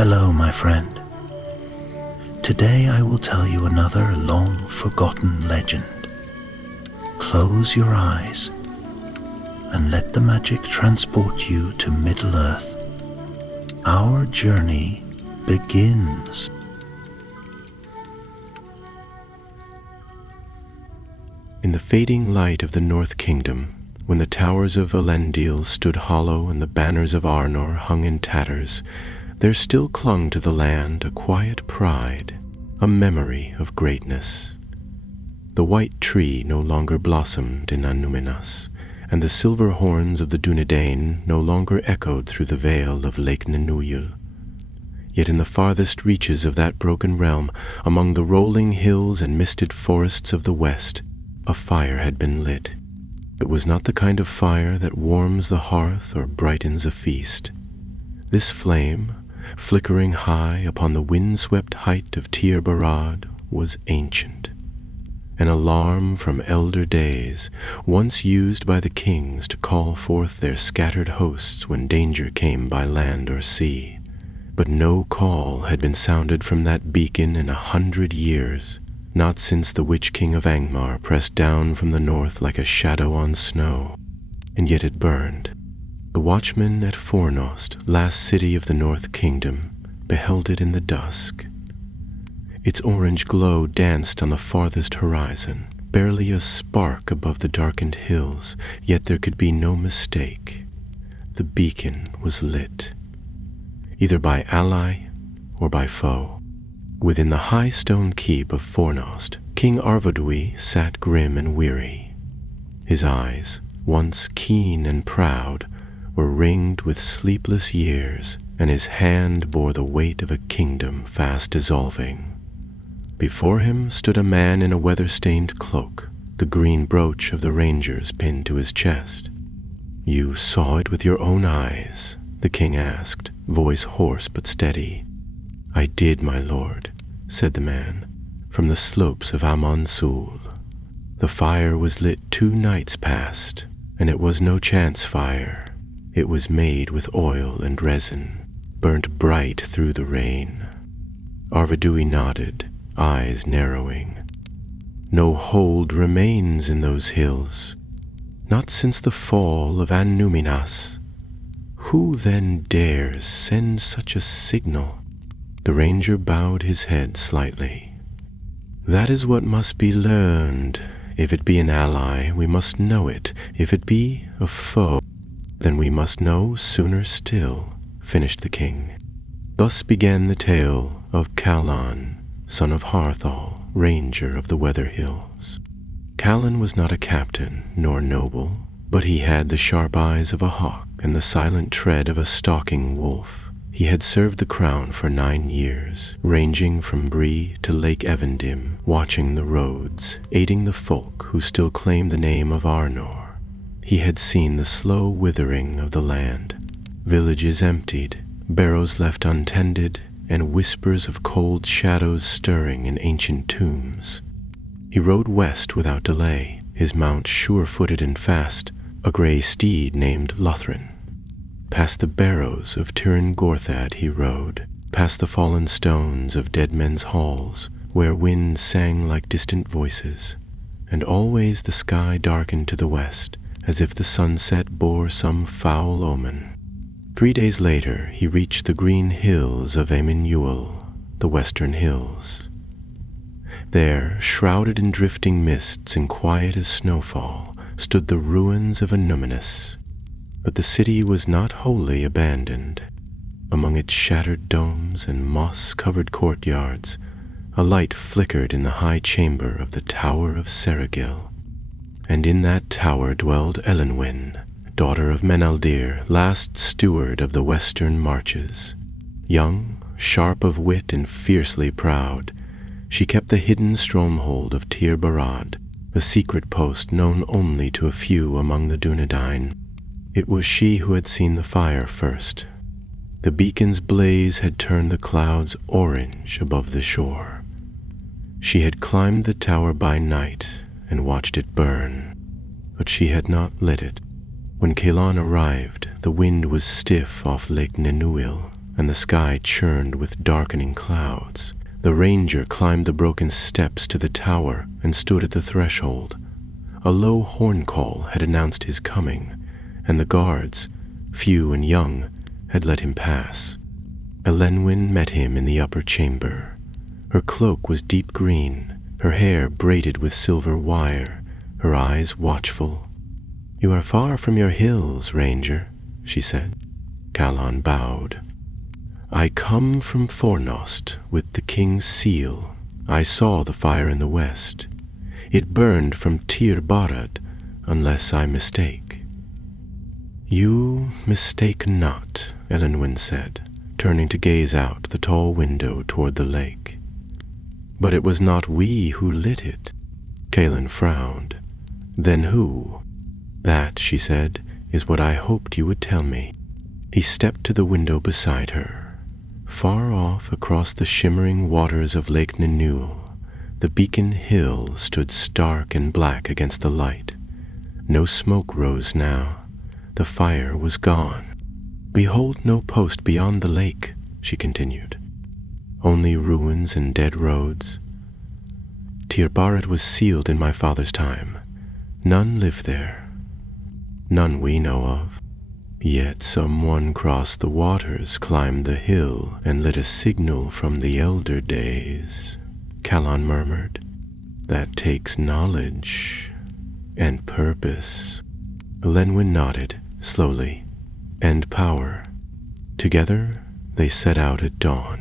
Hello, my friend. Today I will tell you another long-forgotten legend. Close your eyes and let the magic transport you to Middle-earth. Our journey begins. In the fading light of the North Kingdom, when the towers of Elendil stood hollow and the banners of Arnor hung in tatters, there still clung to the land a quiet pride, a memory of greatness. The white tree no longer blossomed in Annúminas, and the silver horns of the Dúnedain no longer echoed through the vale of Lake Nenúil. Yet in the farthest reaches of that broken realm, among the rolling hills and misted forests of the west, a fire had been lit. It was not the kind of fire that warms the hearth or brightens a feast. This flame, flickering high upon the wind-swept height of Tir Barad, was ancient. An alarm from elder days, once used by the kings to call forth their scattered hosts when danger came by land or sea. But no call had been sounded from that beacon in 100 years, not since the Witch King of Angmar pressed down from the north like a shadow on snow. And yet it burned. The watchmen at Fornost, last city of the North Kingdom, beheld it in the dusk. Its orange glow danced on the farthest horizon, barely a spark above the darkened hills, yet there could be no mistake. The beacon was lit, either by ally or by foe. Within the high stone keep of Fornost, King Arvedui sat grim and weary. His eyes, once keen and proud, were ringed with sleepless years, and his hand bore the weight of a kingdom fast dissolving. Before him stood a man in a weather-stained cloak, the green brooch of the Rangers pinned to his chest. "You saw it with your own eyes?" the king asked, voice hoarse but steady. "I did, my lord," said the man, "from the slopes of Amon-Sul. The fire was lit 2 nights past, and it was no chance fire. It was made with oil and resin, burnt bright through the rain." Arvedui nodded, eyes narrowing. "No hold remains in those hills, not since the fall of Annúminas. Who then dares send such a signal?" The ranger bowed his head slightly. "That is what must be learned. If it be an ally, we must know it. If it be a foe, then we must know sooner still," finished the king. Thus began the tale of Callan, son of Harthal, ranger of the Weather Hills. Callan was not a captain nor noble, but he had the sharp eyes of a hawk and the silent tread of a stalking wolf. He had served the crown for 9 years, ranging from Bree to Lake Evendim, watching the roads, aiding the folk who still claimed the name of Arnor. He had seen the slow withering of the land, villages emptied, barrows left untended, and whispers of cold shadows stirring in ancient tombs. He rode west without delay, his mount sure-footed and fast, a grey steed named Lothrin. Past the barrows of Turin Gorthad he rode, past the fallen stones of dead men's halls, where winds sang like distant voices, and always the sky darkened to the west, as if the sunset bore some foul omen. 3 days later he reached the green hills of Amenuel, the western hills. There, shrouded in drifting mists and quiet as snowfall, stood the ruins of Annúminas. But the city was not wholly abandoned. Among its shattered domes and moss-covered courtyards, a light flickered in the high chamber of the Tower of Serigil. And in that tower dwelled Elenwen, daughter of Menaldir, last steward of the western marches. Young, sharp of wit and fiercely proud, she kept the hidden stronghold of Tir Barad, a secret post known only to a few among the Dúnedain. It was she who had seen the fire first. The beacon's blaze had turned the clouds orange above the shore. She had climbed the tower by night and watched it burn, but she had not lit it. When Callan arrived, the wind was stiff off Lake Nenúil, and the sky churned with darkening clouds. The ranger climbed the broken steps to the tower and stood at the threshold. A low horn call had announced his coming, and the guards, few and young, had let him pass. Elenwen met him in the upper chamber. Her cloak was deep green, her hair braided with silver wire, her eyes watchful. "You are far from your hills, ranger," she said. Callan bowed. "I come from Fornost with the king's seal. I saw the fire in the west. It burned from Tir Barad, unless I mistake." "You mistake not," Elenwen said, turning to gaze out the tall window toward the lake. "But it was not we who lit it." Callan frowned. "Then who?" "That," she said, "is what I hoped you would tell me." He stepped to the window beside her. Far off across the shimmering waters of Lake Ninul, the beacon hill stood stark and black against the light. No smoke rose now. The fire was gone. "We hold no post beyond the lake," she continued. "Only ruins and dead roads. Tir Barad was sealed in my father's time. None live there. None we know of. Yet someone crossed the waters, climbed the hill, and lit a signal from the elder days," Callan murmured. "That takes knowledge and purpose." Elenwen nodded, slowly, "And power." Together they set out at dawn.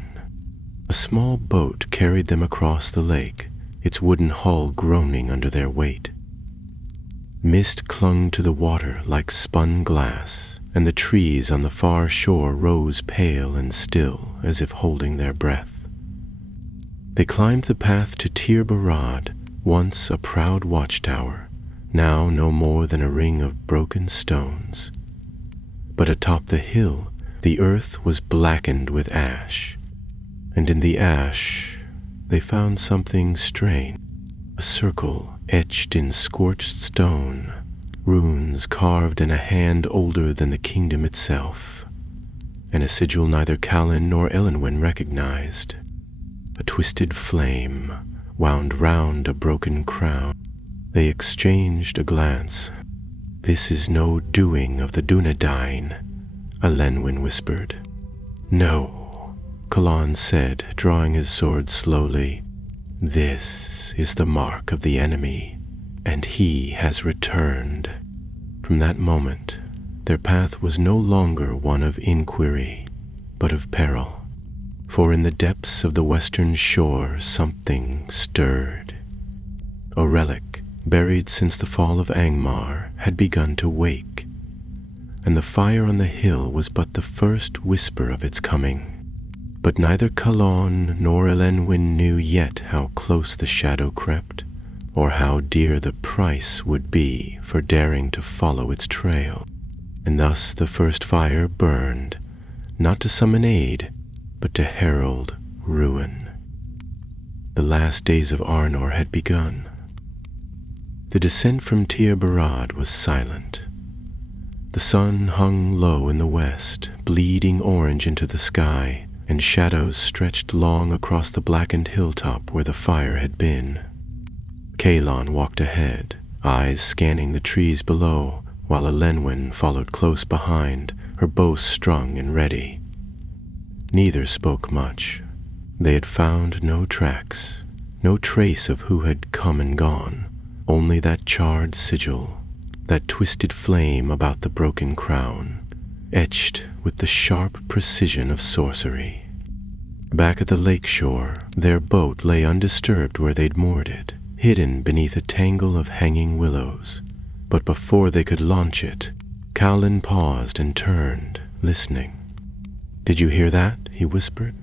A small boat carried them across the lake, its wooden hull groaning under their weight. Mist clung to the water like spun glass, and the trees on the far shore rose pale and still as if holding their breath. They climbed the path to Tir Barad, once a proud watchtower, now no more than a ring of broken stones. But atop the hill, the earth was blackened with ash, and in the ash they found something strange. A circle etched in scorched stone, runes carved in a hand older than the kingdom itself, and a sigil neither Callan nor Elenwen recognized. A twisted flame wound round a broken crown. They exchanged a glance. "This is no doing of the Dunedain," Elenwen whispered. "No," Callan said, drawing his sword slowly. "This is the mark of the enemy, and he has returned." From that moment, their path was no longer one of inquiry, but of peril. For in the depths of the western shore something stirred. A relic, buried since the fall of Angmar, had begun to wake, and the fire on the hill was but the first whisper of its coming. But neither Callan nor Elenwen knew yet how close the shadow crept, or how dear the price would be for daring to follow its trail. And thus the first fire burned, not to summon aid, but to herald ruin. The last days of Arnor had begun. The descent from Tir Barad was silent. The sun hung low in the west, bleeding orange into the sky, and shadows stretched long across the blackened hilltop where the fire had been. Callan walked ahead, eyes scanning the trees below, while Elenwen followed close behind, her bow strung and ready. Neither spoke much. They had found no tracks, no trace of who had come and gone, only that charred sigil, that twisted flame about the broken crown, etched with the sharp precision of sorcery. Back at the lake shore, their boat lay undisturbed where they'd moored it, hidden beneath a tangle of hanging willows. But before they could launch it, Callan paused and turned, listening. "Did you hear that?" he whispered.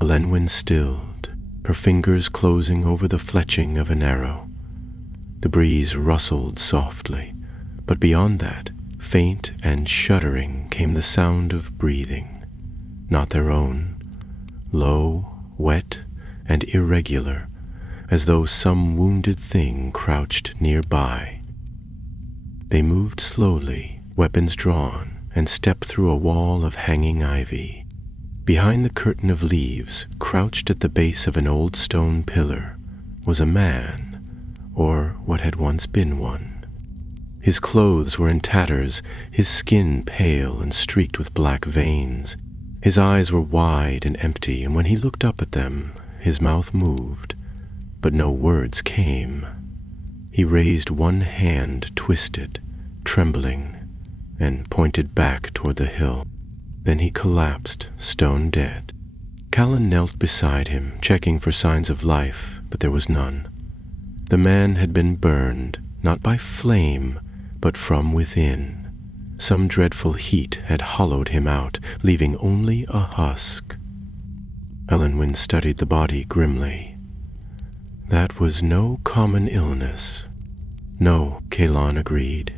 Elenwen stilled, her fingers closing over the fletching of an arrow. The breeze rustled softly, but beyond that, faint and shuddering, came the sound of breathing, not their own, low, wet, and irregular, as though some wounded thing crouched nearby. They moved slowly, weapons drawn, and stepped through a wall of hanging ivy. Behind the curtain of leaves, crouched at the base of an old stone pillar, was a man, or what had once been one. His clothes were in tatters, his skin pale and streaked with black veins. His eyes were wide and empty, and when he looked up at them, his mouth moved, but no words came. He raised one hand, twisted, trembling, and pointed back toward the hill. Then he collapsed, stone dead. Callan knelt beside him, checking for signs of life, but there was none. The man had been burned, not by flame, but from within. Some dreadful heat had hollowed him out, leaving only a husk. Elenwen studied the body grimly. That was no common illness. No, Callan agreed.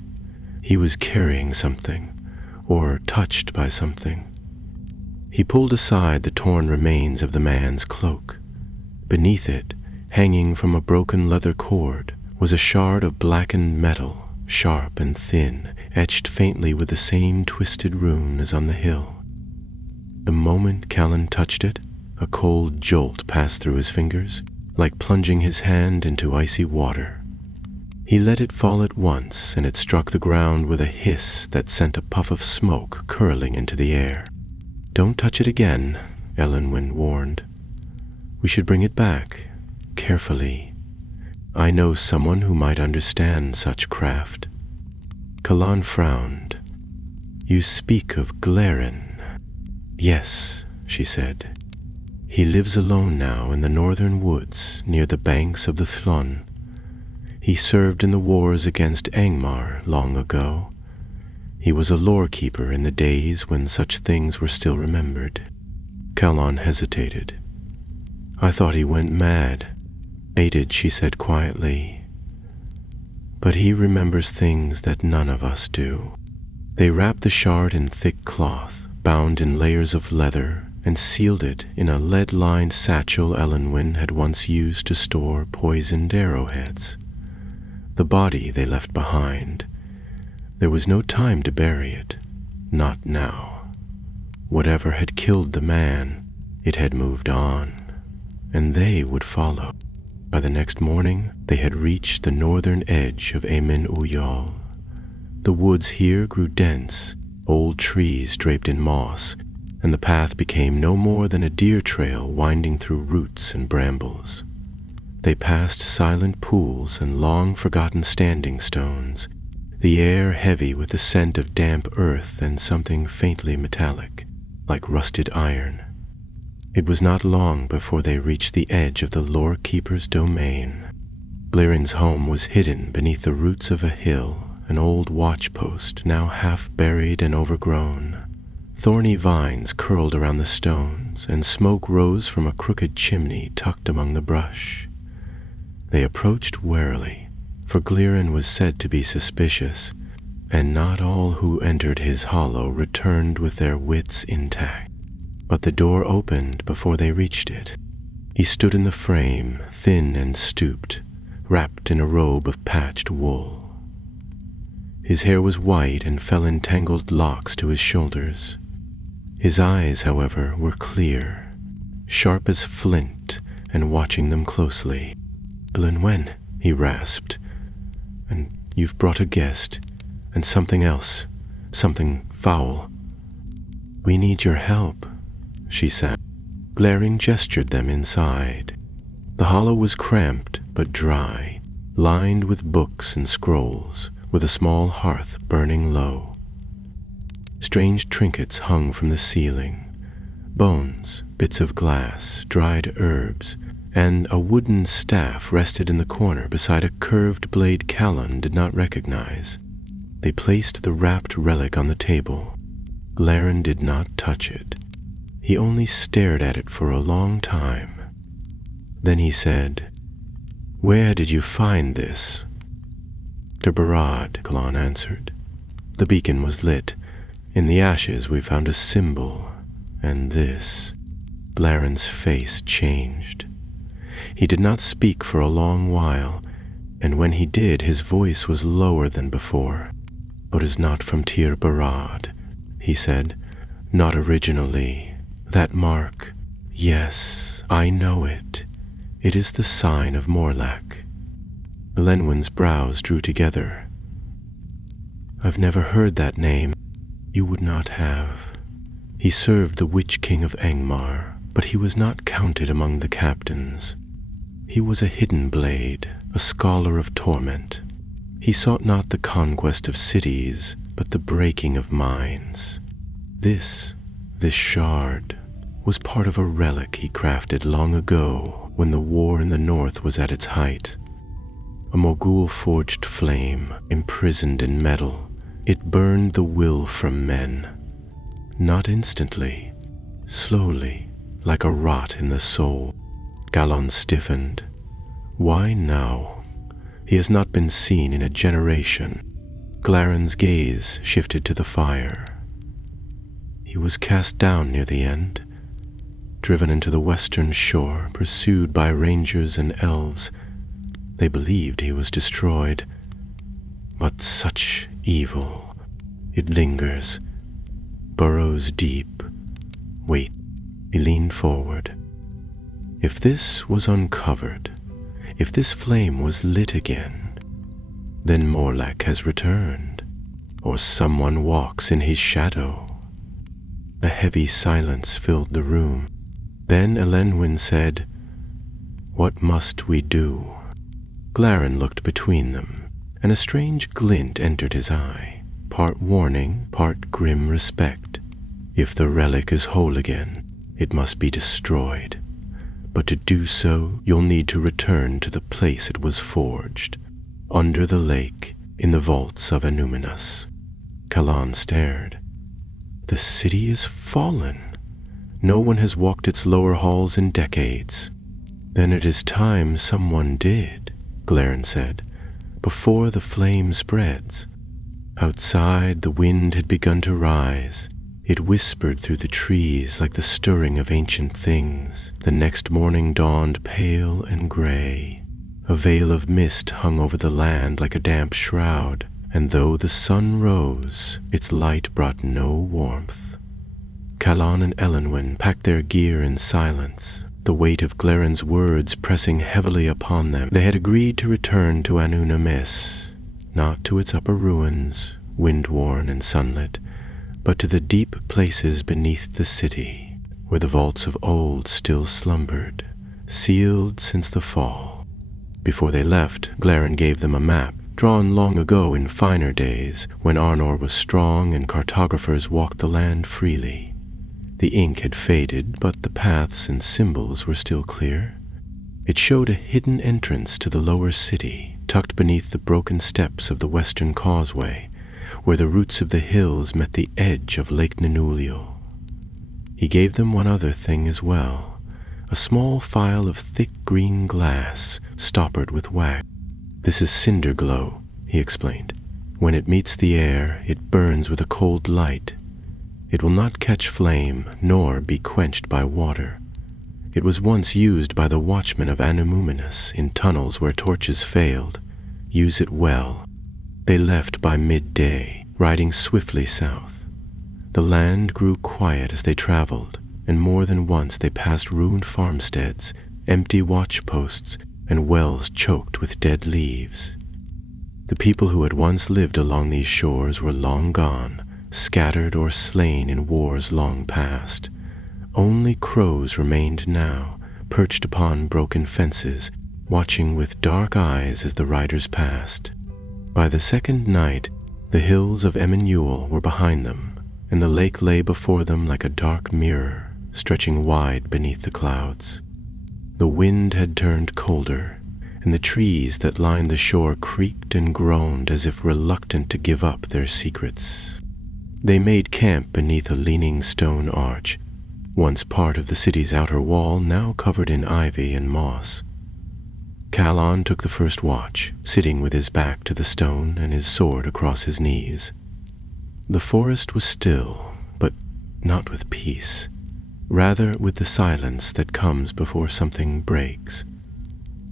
He was carrying something, or touched by something. He pulled aside the torn remains of the man's cloak. Beneath it, hanging from a broken leather cord, was a shard of blackened metal, sharp and thin, etched faintly with the same twisted rune as on the hill. The moment Callan touched it, a cold jolt passed through his fingers, like plunging his hand into icy water. He let it fall at once, and it struck the ground with a hiss that sent a puff of smoke curling into the air. "Don't touch it again," Elenwen warned. "We should bring it back, carefully. I know someone who might understand such craft." Callan frowned. "You speak of Glaren." "Yes," she said. "He lives alone now in the northern woods near the banks of the Thlon. He served in the wars against Angmar long ago. He was a lore-keeper in the days when such things were still remembered." Callan hesitated. "I thought he went mad." "Aided," she said quietly. "But he remembers things that none of us do." They wrapped the shard in thick cloth, bound in layers of leather, and sealed it in a lead-lined satchel Elenwen had once used to store poisoned arrowheads. The body they left behind. There was no time to bury it, not now. Whatever had killed the man, it had moved on, and they would follow. By the next morning, they had reached the northern edge of Emin Uyal. The woods here grew dense, old trees draped in moss, and the path became no more than a deer trail winding through roots and brambles. They passed silent pools and long-forgotten standing stones, the air heavy with the scent of damp earth and something faintly metallic, like rusted iron. It was not long before they reached the edge of the lore-keeper's domain. Glaren's home was hidden beneath the roots of a hill, an old watch-post now half buried and overgrown. Thorny vines curled around the stones, and smoke rose from a crooked chimney tucked among the brush. They approached warily, for Glaren was said to be suspicious, and not all who entered his hollow returned with their wits intact. But the door opened before they reached it. He stood in the frame, thin and stooped, wrapped in a robe of patched wool. His hair was white and fell in tangled locks to his shoulders. His eyes, however, were clear, sharp as flint, and watching them closely. "Elenwen," he rasped, "and you've brought a guest, and something else, something foul." "We need your help," she said. Glaren gestured them inside. The hollow was cramped but dry, lined with books and scrolls, with a small hearth burning low. Strange trinkets hung from the ceiling, bones, bits of glass, dried herbs, and a wooden staff rested in the corner beside a curved blade Callan did not recognize. They placed the wrapped relic on the table. Glaren did not touch it. He only stared at it for a long time. Then he said, "Where did you find this?" "To Barad," Callan answered. "The beacon was lit. In the ashes we found a symbol, and this." Glaren's face changed. He did not speak for a long while, and when he did, his voice was lower than before. "It is not from Tir Barad," he said. "Not originally. That mark, yes, I know it. It is the sign of Morlac. Elenwen's brows drew together. I've never heard that name. You would not have. He served the Witch King of Angmar, but he was not counted among the captains. He was a hidden blade, a scholar of torment. He sought not the conquest of cities, but the breaking of minds. This shard, was part of a relic he crafted long ago when the war in the north was at its height. A Mogul-forged flame, imprisoned in metal, it burned the will from men. Not instantly, slowly, like a rot in the soul. Galon stiffened. Why now? He has not been seen in a generation. Glaren's gaze shifted to the fire. He was cast down near the end, driven into the western shore, pursued by rangers and elves. They believed he was destroyed. But such evil, it lingers, burrows deep. Wait, he leaned forward. If this was uncovered, if this flame was lit again, then Morlac has returned, or someone walks in his shadow. A heavy silence filled the room. Then Elenwen said, "What must we do?" Glaren looked between them, and a strange glint entered his eye, part warning, part grim respect. If the relic is whole again, it must be destroyed. But to do so, you'll need to return to the place it was forged, under the lake, in the vaults of Anuminus. Kalan stared. The city is fallen. No one has walked its lower halls in decades. Then it is time someone did, Glaren said, before the flame spreads. Outside, the wind had begun to rise. It whispered through the trees like the stirring of ancient things. The next morning dawned pale and gray. A veil of mist hung over the land like a damp shroud, and though the sun rose, its light brought no warmth. Kalan and Elenwen packed their gear in silence, the weight of Glaren's words pressing heavily upon them. They had agreed to return to Anunamis, not to its upper ruins, wind-worn and sunlit, but to the deep places beneath the city, where the vaults of old still slumbered, sealed since the fall. Before they left, Glaren gave them a map, drawn long ago in finer days, when Arnor was strong and cartographers walked the land freely. The ink had faded, but the paths and symbols were still clear. It showed a hidden entrance to the lower city, tucked beneath the broken steps of the western causeway, where the roots of the hills met the edge of Lake Nanulio. He gave them one other thing as well, a small phial of thick green glass, stoppered with wax. "This is cinder glow," he explained. "When it meets the air, it burns with a cold light. It will not catch flame, nor be quenched by water. It was once used by the watchmen of Anuminus in tunnels where torches failed. Use it well." They left by midday, riding swiftly south. The land grew quiet as they traveled, and more than once they passed ruined farmsteads, empty watch posts, and wells choked with dead leaves. The people who had once lived along these shores were long gone, scattered or slain in wars long past. Only crows remained now, perched upon broken fences, watching with dark eyes as the riders passed. By the second night, the hills of Emmanuel were behind them, and the lake lay before them like a dark mirror, stretching wide beneath the clouds. The wind had turned colder, and the trees that lined the shore creaked and groaned as if reluctant to give up their secrets. They made camp beneath a leaning stone arch, once part of the city's outer wall, now covered in ivy and moss. Kalan took the first watch, sitting with his back to the stone and his sword across his knees. The forest was still, but not with peace, rather with the silence that comes before something breaks.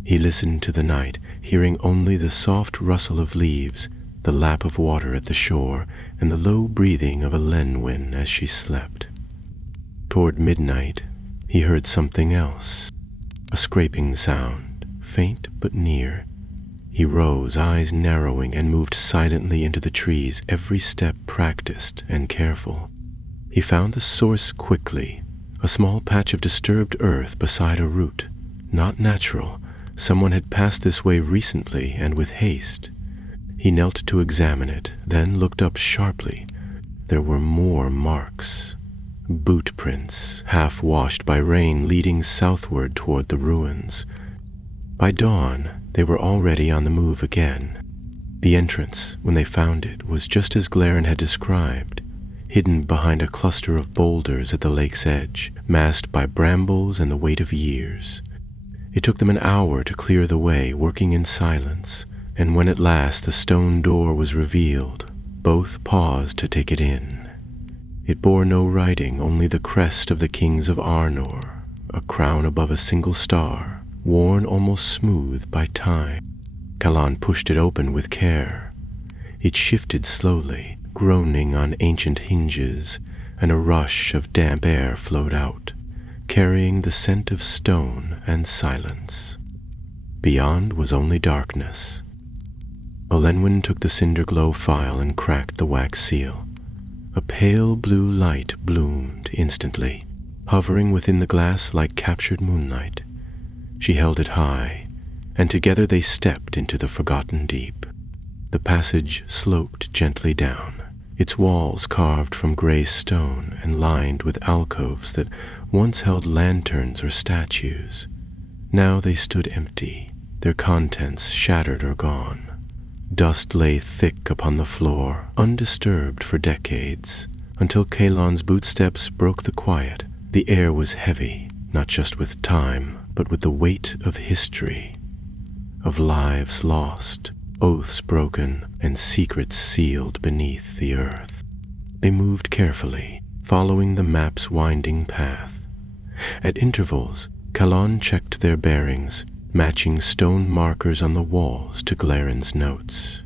He listened to the night, hearing only the soft rustle of leaves, the lap of water at the shore, and the low breathing of Elenwen as she slept. Toward midnight, he heard something else, a scraping sound, faint but near. He rose, eyes narrowing, and moved silently into the trees, every step practiced and careful. He found the source quickly, a small patch of disturbed earth beside a root. Not natural. Someone had passed this way recently and with haste. He knelt to examine it, then looked up sharply. There were more marks. Boot prints, half washed by rain, leading southward toward the ruins. By dawn, they were already on the move again. The entrance, when they found it, was just as Glarin had described, hidden behind a cluster of boulders at the lake's edge, masked by brambles and the weight of years. It took them an hour to clear the way, working in silence, and when at last the stone door was revealed, both paused to take it in. It bore no writing, only the crest of the kings of Arnor, a crown above a single star, worn almost smooth by time. Callan pushed it open with care. It shifted slowly, groaning on ancient hinges, and a rush of damp air flowed out, carrying the scent of stone and silence. Beyond was only darkness. Olenwyn took the cinder-glow file and cracked the wax seal. A pale blue light bloomed instantly, hovering within the glass like captured moonlight. She held it high, and together they stepped into the forgotten deep. The passage sloped gently down, its walls carved from gray stone and lined with alcoves that once held lanterns or statues. Now they stood empty, their contents shattered or gone. Dust lay thick upon the floor, undisturbed for decades, until Calon's bootsteps broke the quiet. The air was heavy, not just with time, but with the weight of history, of lives lost, oaths broken, and secrets sealed beneath the earth. They moved carefully, following the map's winding path. At intervals, Callan checked their bearings, matching stone markers on the walls to Glarin's notes.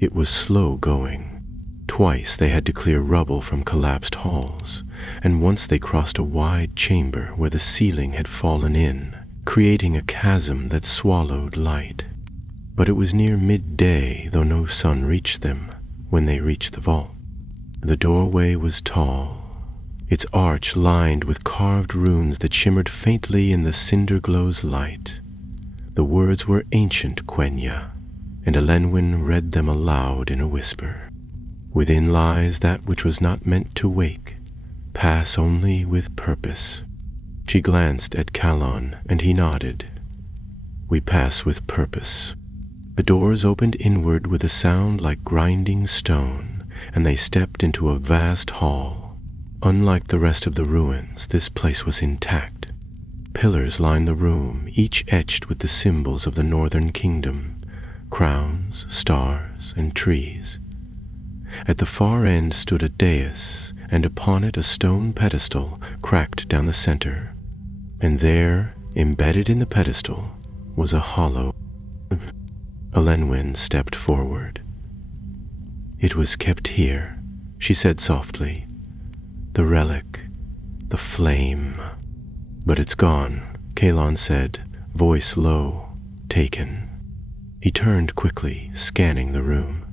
It was slow going. Twice they had to clear rubble from collapsed halls, and once they crossed a wide chamber where the ceiling had fallen in, creating a chasm that swallowed light. But it was near midday, though no sun reached them, when they reached the vault. The doorway was tall, its arch lined with carved runes that shimmered faintly in the cinder-glow's light. The words were ancient Quenya, and Olenwyn read them aloud in a whisper. Within lies that which was not meant to wake, pass only with purpose. She glanced at Callan, and he nodded. We pass with purpose. The doors opened inward with a sound like grinding stone, and they stepped into a vast hall. Unlike the rest of the ruins, this place was intact. Pillars lined the room, each etched with the symbols of the northern kingdom, crowns, stars, and trees. At the far end stood a dais, and upon it a stone pedestal cracked down the center. And there, embedded in the pedestal, was a hollow. Olenwyn stepped forward. It was kept here, she said softly. The relic, the flame. But it's gone, Callan said, voice low, taken. He turned quickly, scanning the room.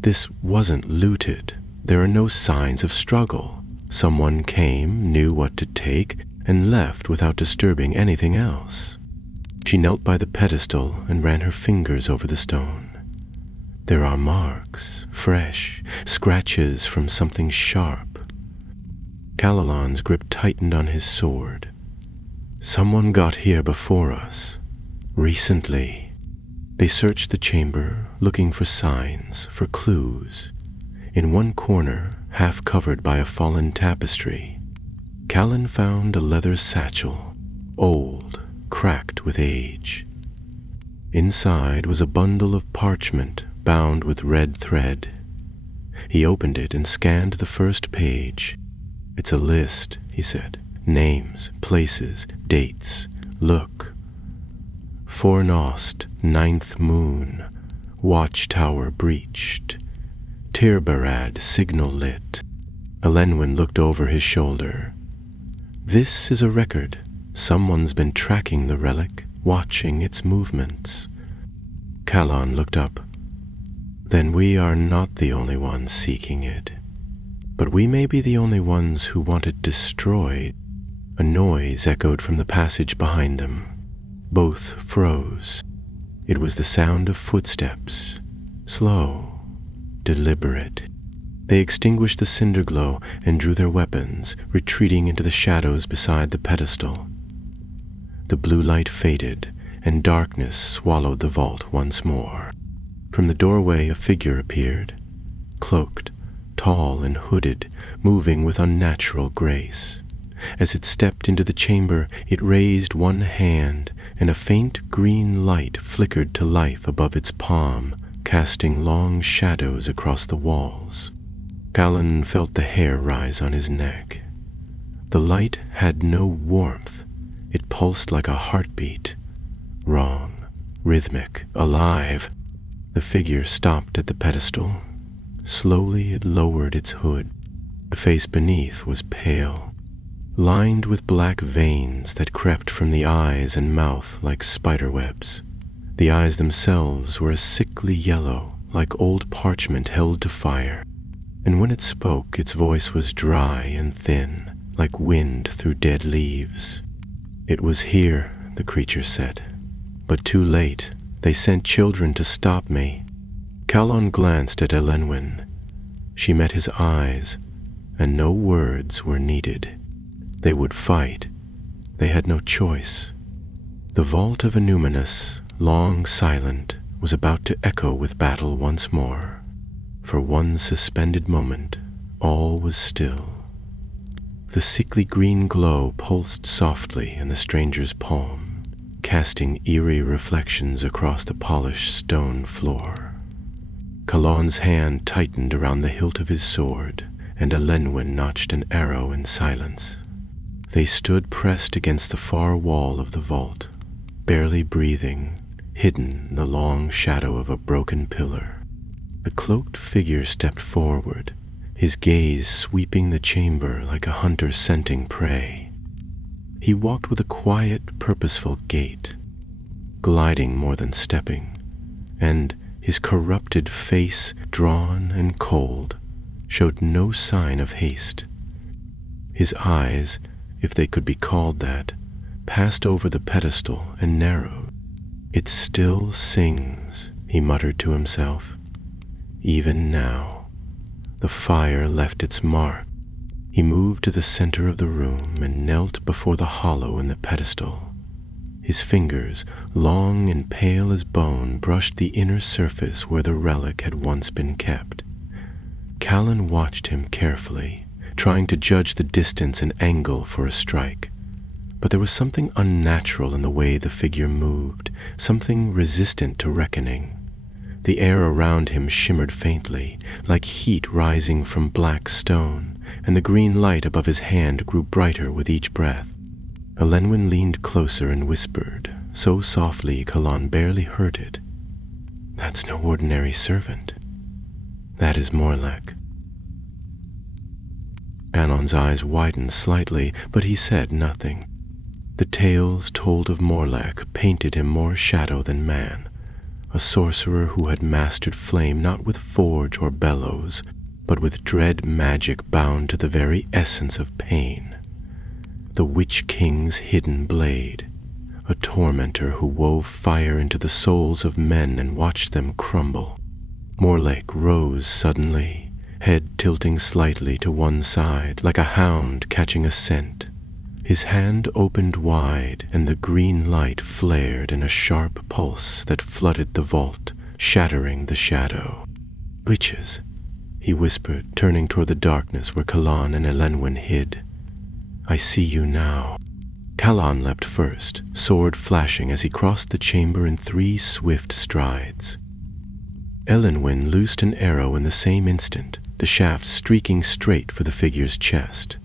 This wasn't looted. There are no signs of struggle. Someone came, knew what to take, and left without disturbing anything else. She knelt by the pedestal and ran her fingers over the stone. There are marks, fresh, scratches from something sharp. Calalon's grip tightened on his sword. Someone got here before us, recently. They searched the chamber, looking for signs, for clues. In one corner, half covered by a fallen tapestry, Callan found a leather satchel, old, cracked with age. Inside was a bundle of parchment bound with red thread. He opened it and scanned the first page. It's a list, he said. Names, places, dates. Look. Fornost, 9th moon. Watchtower breached. Tirbarad, signal lit. Olenwyn looked over his shoulder. This is a record. Someone's been tracking the relic, watching its movements. Calon looked up. Then we are not the only ones seeking it. But we may be the only ones who want it destroyed. A noise echoed from the passage behind them. Both froze. It was the sound of footsteps, slow, deliberate. They extinguished the cinder glow and drew their weapons, retreating into the shadows beside the pedestal. The blue light faded, and darkness swallowed the vault once more. From the doorway a figure appeared, cloaked, tall and hooded, moving with unnatural grace. As it stepped into the chamber, it raised one hand, and a faint green light flickered to life above its palm, casting long shadows across the walls. Calon felt the hair rise on his neck. The light had no warmth. It pulsed like a heartbeat. Wrong, rhythmic, alive. The figure stopped at the pedestal. Slowly it lowered its hood. The face beneath was pale, lined with black veins that crept from the eyes and mouth like spiderwebs. The eyes themselves were a sickly yellow, like old parchment held to fire. And when it spoke, its voice was dry and thin, like wind through dead leaves. It was here, the creature said, but too late. They sent children to stop me. Calon glanced at Elenwen. She met his eyes, and no words were needed. They would fight. They had no choice. The vault of Enuminus, long silent, was about to echo with battle once more. For one suspended moment, all was still. The sickly green glow pulsed softly in the stranger's palm, casting eerie reflections across the polished stone floor. Calon's hand tightened around the hilt of his sword, and Elenwen notched an arrow in silence. They stood pressed against the far wall of the vault, barely breathing, hidden in the long shadow of a broken pillar. The cloaked figure stepped forward, his gaze sweeping the chamber like a hunter scenting prey. He walked with a quiet, purposeful gait, gliding more than stepping, and his corrupted face, drawn and cold, showed no sign of haste. His eyes, if they could be called that, passed over the pedestal and narrowed. "It still sings," he muttered to himself. Even now, the fire left its mark. He moved to the center of the room and knelt before the hollow in the pedestal. His fingers, long and pale as bone, brushed the inner surface where the relic had once been kept. Calon watched him carefully, trying to judge the distance and angle for a strike. But there was something unnatural in the way the figure moved, something resistant to reckoning. The air around him shimmered faintly, like heat rising from black stone, and the green light above his hand grew brighter with each breath. Elenwen leaned closer and whispered, so softly Calon barely heard it. "That's no ordinary servant. That is Morlech." Anon's eyes widened slightly, but he said nothing. The tales told of Morlech painted him more shadow than man, a sorcerer who had mastered flame not with forge or bellows, but with dread magic bound to the very essence of pain. The Witch King's hidden blade, a tormentor who wove fire into the souls of men and watched them crumble. Morlech rose suddenly, head tilting slightly to one side, like a hound catching a scent. His hand opened wide, and the green light flared in a sharp pulse that flooded the vault, shattering the shadow. "Witches," he whispered, turning toward the darkness where Calon and Elenwen hid. "I see you now." Calon leapt first, sword flashing as he crossed the chamber in 3 swift strides. Elenwen loosed an arrow in the same instant, the shaft streaking straight for the figure's chest.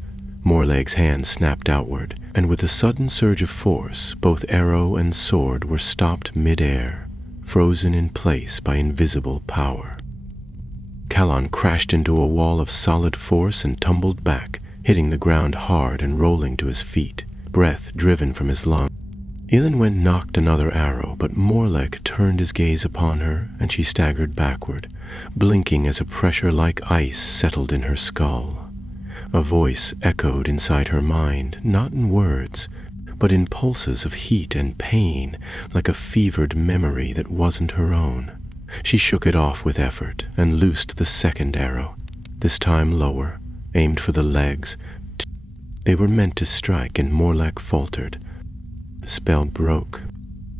Morleg's hand snapped outward, and with a sudden surge of force, both arrow and sword were stopped mid-air, frozen in place by invisible power. Calon crashed into a wall of solid force and tumbled back, hitting the ground hard and rolling to his feet, breath driven from his lungs. Elenwen knocked another arrow, but Morlech turned his gaze upon her, and she staggered backward, blinking as a pressure like ice settled in her skull. A voice echoed inside her mind, not in words, but in pulses of heat and pain, like a fevered memory that wasn't her own. She shook it off with effort and loosed the second arrow, this time lower, aimed for the legs. They were meant to strike, and Morlech faltered. The spell broke.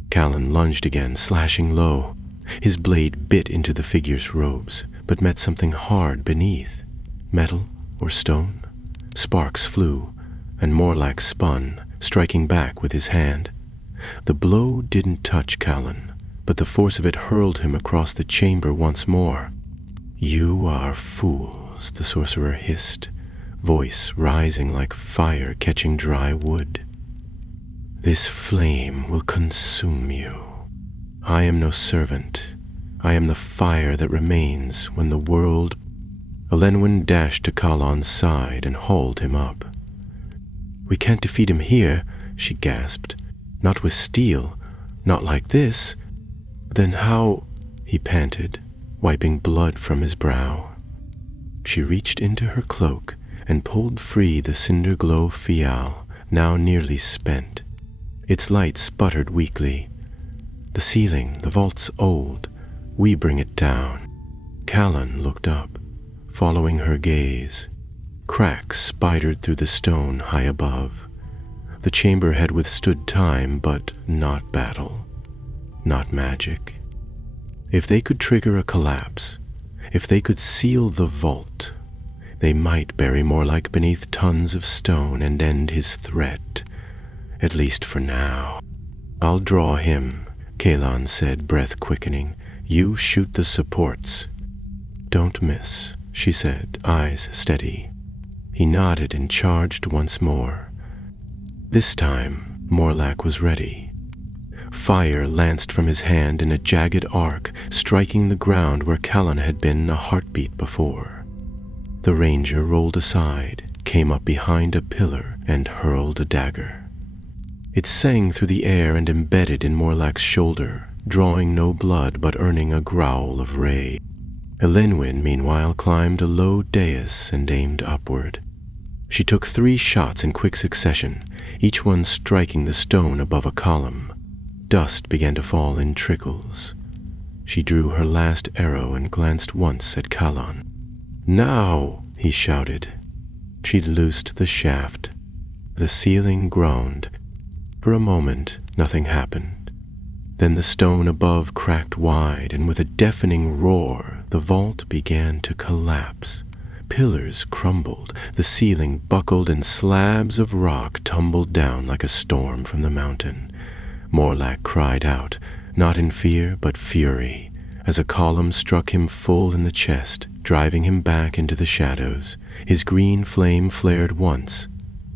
Callan lunged again, slashing low. His blade bit into the figure's robes, but met something hard beneath. Metal or stone? Sparks flew, and Morlach spun, striking back with his hand. The blow didn't touch Callan, but the force of it hurled him across the chamber once more. "You are fools," the sorcerer hissed, voice rising like fire catching dry wood. "This flame will consume you. I am no servant. I am the fire that remains when the world—" Elenwen dashed to Callan's side and hauled him up. "We can't defeat him here," she gasped. "Not with steel. Not like this." "Then how—" he panted, wiping blood from his brow. She reached into her cloak and pulled free the cinder-glow fial, now nearly spent. Its light sputtered weakly. "The ceiling, the vault's old. We bring it down." Callan looked up, following her gaze. Cracks spidered through the stone high above. The chamber had withstood time, but not battle, not magic. If they could trigger a collapse, if they could seal the vault, they might bury Morlach beneath tons of stone and end his threat, at least for now. "I'll draw him," Callan said, breath quickening. "You shoot the supports." "Don't miss," she said, eyes steady. He nodded and charged once more. This time, Morlach was ready. Fire lanced from his hand in a jagged arc, striking the ground where Callan had been a heartbeat before. The ranger rolled aside, came up behind a pillar, and hurled a dagger. It sang through the air and embedded in Morlach's shoulder, drawing no blood but earning a growl of rage. Elenwen, meanwhile, climbed a low dais and aimed upward. She took 3 shots in quick succession, each one striking the stone above a column. Dust began to fall in trickles. She drew her last arrow and glanced once at Callan. "Now!" he shouted. She loosed the shaft. The ceiling groaned. For a moment, nothing happened. Then the stone above cracked wide, and with a deafening roar, the vault began to collapse. Pillars crumbled, the ceiling buckled, and slabs of rock tumbled down like a storm from the mountain. Morlach cried out, not in fear but fury, as a column struck him full in the chest, driving him back into the shadows. His green flame flared once,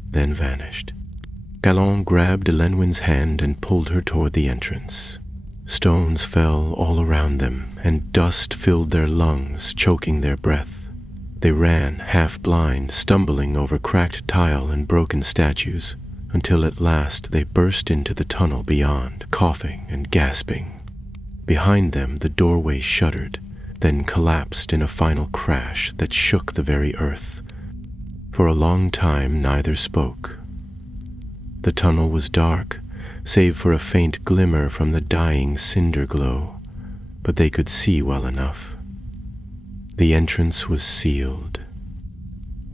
then vanished. Callan grabbed Elenwen's hand and pulled her toward the entrance. Stones fell all around them, and dust filled their lungs, choking their breath. They ran, half blind, stumbling over cracked tile and broken statues, until at last they burst into the tunnel beyond, coughing and gasping. Behind them the doorway shuddered, then collapsed in a final crash that shook the very earth. For a long time neither spoke. The tunnel was dark, save for a faint glimmer from the dying cinder glow, but they could see well enough. The entrance was sealed.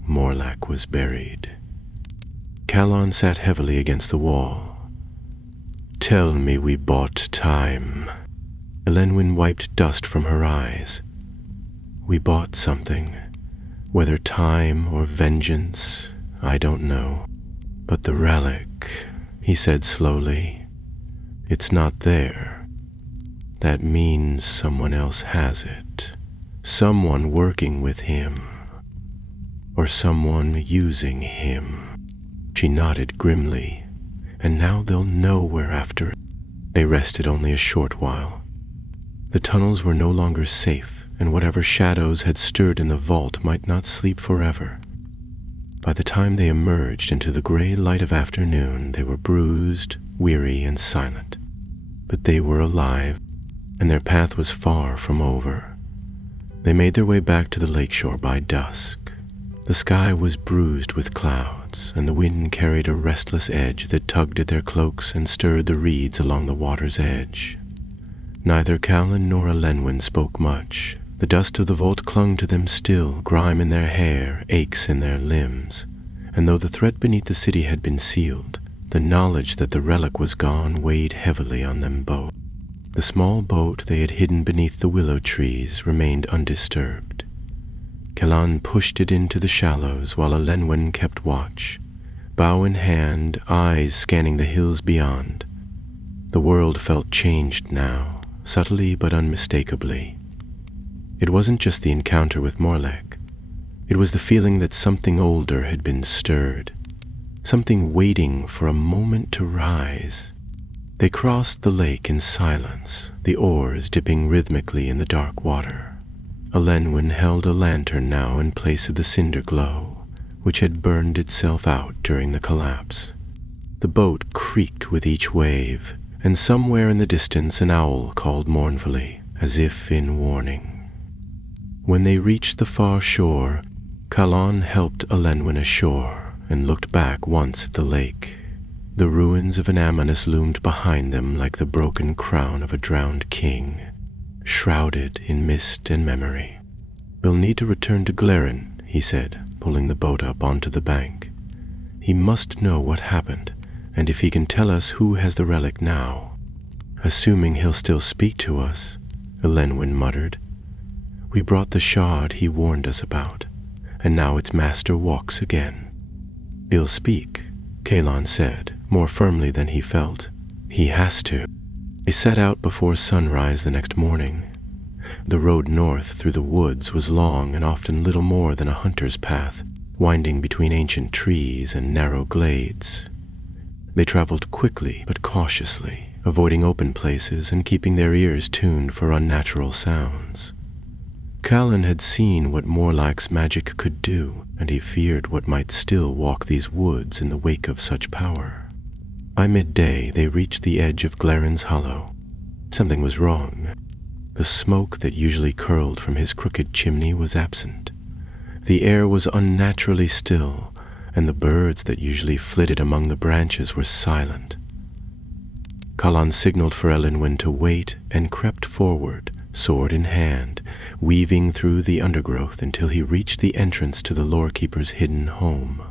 Morlach was buried. Callan sat heavily against the wall. "Tell me we bought time." Elenwen wiped dust from her eyes. "We bought something. Whether time or vengeance, I don't know. But the relic," he said slowly, "it's not there. That means someone else has it. Someone working with him. Or someone using him." She nodded grimly. "And now they'll know we're after it." They rested only a short while. The tunnels were no longer safe, and whatever shadows had stirred in the vault might not sleep forever. By the time they emerged into the gray light of afternoon, they were bruised, weary, and silent. But they were alive, and their path was far from over. They made their way back to the lakeshore by dusk. The sky was bruised with clouds, and the wind carried a restless edge that tugged at their cloaks and stirred the reeds along the water's edge. Neither Callan nor Elenwen spoke much. The dust of the vault clung to them still, grime in their hair, aches in their limbs, and though the threat beneath the city had been sealed, the knowledge that the relic was gone weighed heavily on them both. The small boat they had hidden beneath the willow trees remained undisturbed. Callan pushed it into the shallows while Elenwen kept watch, bow in hand, eyes scanning the hills beyond. The world felt changed now, subtly but unmistakably. It wasn't just the encounter with Morlech. It was the feeling that something older had been stirred, something waiting for a moment to rise. They crossed the lake in silence, the oars dipping rhythmically in the dark water. Elenwen held a lantern now in place of the cinder glow, which had burned itself out during the collapse. The boat creaked with each wave, and somewhere in the distance an owl called mournfully, as if in warning. When they reached the far shore, Callan helped Elenwen ashore and looked back once at the lake. The ruins of an Ambience loomed behind them like the broken crown of a drowned king, shrouded in mist and memory. "We'll need to return to Glaren," he said, pulling the boat up onto the bank. "He must know what happened, and if he can tell us who has the relic now." "Assuming he'll still speak to us," Elenwen muttered. "We brought the shard he warned us about, and now its master walks again." "He'll speak," Callan said, more firmly than he felt. "He has to." They set out before sunrise the next morning. The road north through the woods was long and often little more than a hunter's path, winding between ancient trees and narrow glades. They traveled quickly but cautiously, avoiding open places and keeping their ears tuned for unnatural sounds. Callan had seen what Morlach's magic could do, and he feared what might still walk these woods in the wake of such power. By midday, they reached the edge of Glaren's Hollow. Something was wrong. The smoke that usually curled from his crooked chimney was absent. The air was unnaturally still, and the birds that usually flitted among the branches were silent. Callan signaled for Elenwen to wait and crept forward, sword in hand, weaving through the undergrowth until he reached the entrance to the lorekeeper's hidden home.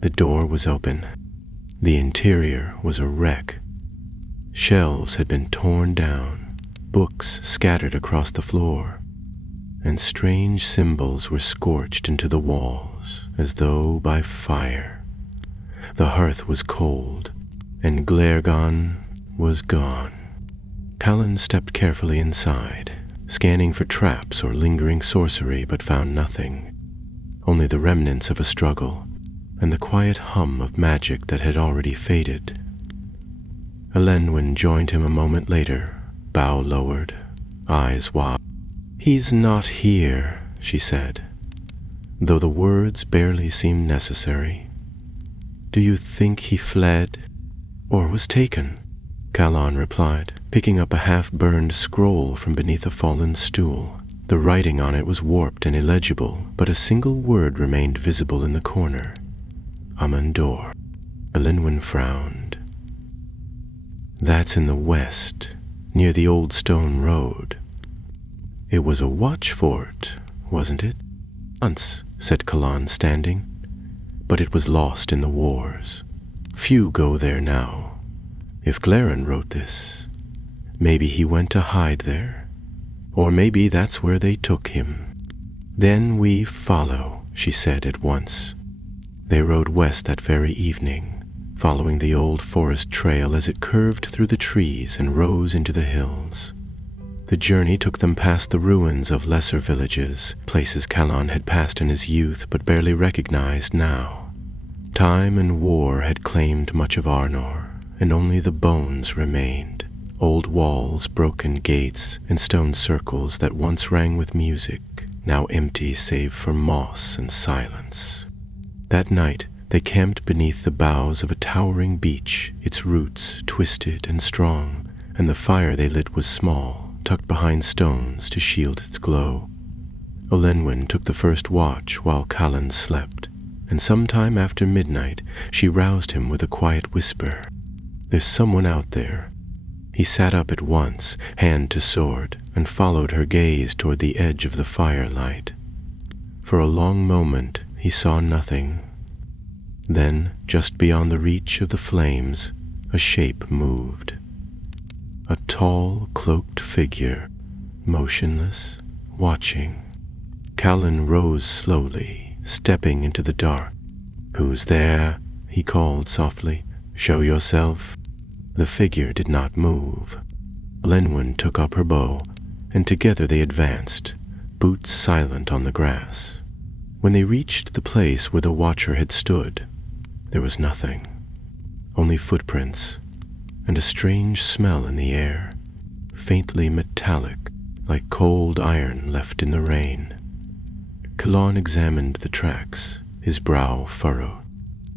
The door was open. The interior was a wreck. Shelves had been torn down, books scattered across the floor, and strange symbols were scorched into the walls as though by fire. The hearth was cold, and Glergon was gone. Callan stepped carefully inside, scanning for traps or lingering sorcery, but found nothing. Only the remnants of a struggle, and the quiet hum of magic that had already faded. Elenwen joined him a moment later, bow lowered, eyes wide. "He's not here," she said, though the words barely seemed necessary. "Do you think he fled, or was taken?" Callan replied, picking up a half-burned scroll from beneath a fallen stool. The writing on it was warped and illegible, but a single word remained visible in the corner. Amandor. Elenwen frowned. "That's in the west, near the old stone road. It was a watch fort, wasn't it?" "Once," said Callan, standing, "but it was lost in the wars. Few go there now. If Glaren wrote this, maybe he went to hide there, or maybe that's where they took him." "Then we follow," she said at once. They rode west that very evening, following the old forest trail as it curved through the trees and rose into the hills. The journey took them past the ruins of lesser villages, places Callan had passed in his youth but barely recognized now. Time and war had claimed much of Arnor, and only the bones remained. Old walls, broken gates, and stone circles that once rang with music, now empty save for moss and silence. That night they camped beneath the boughs of a towering beech, its roots twisted and strong, and the fire they lit was small, tucked behind stones to shield its glow. Olenwyn took the first watch while Callan slept, and sometime after midnight she roused him with a quiet whisper. "There's someone out there." He sat up at once, hand to sword, and followed her gaze toward the edge of the firelight. For a long moment he saw nothing. Then, just beyond the reach of the flames, a shape moved. A tall, cloaked figure, motionless, watching. Callan rose slowly, stepping into the dark. "Who's there?" he called softly. "Show yourself." The figure did not move. Olenwyn took up her bow, and together they advanced, boots silent on the grass. When they reached the place where the watcher had stood, there was nothing, only footprints, and a strange smell in the air, faintly metallic, like cold iron left in the rain. Callan examined the tracks, his brow furrowed.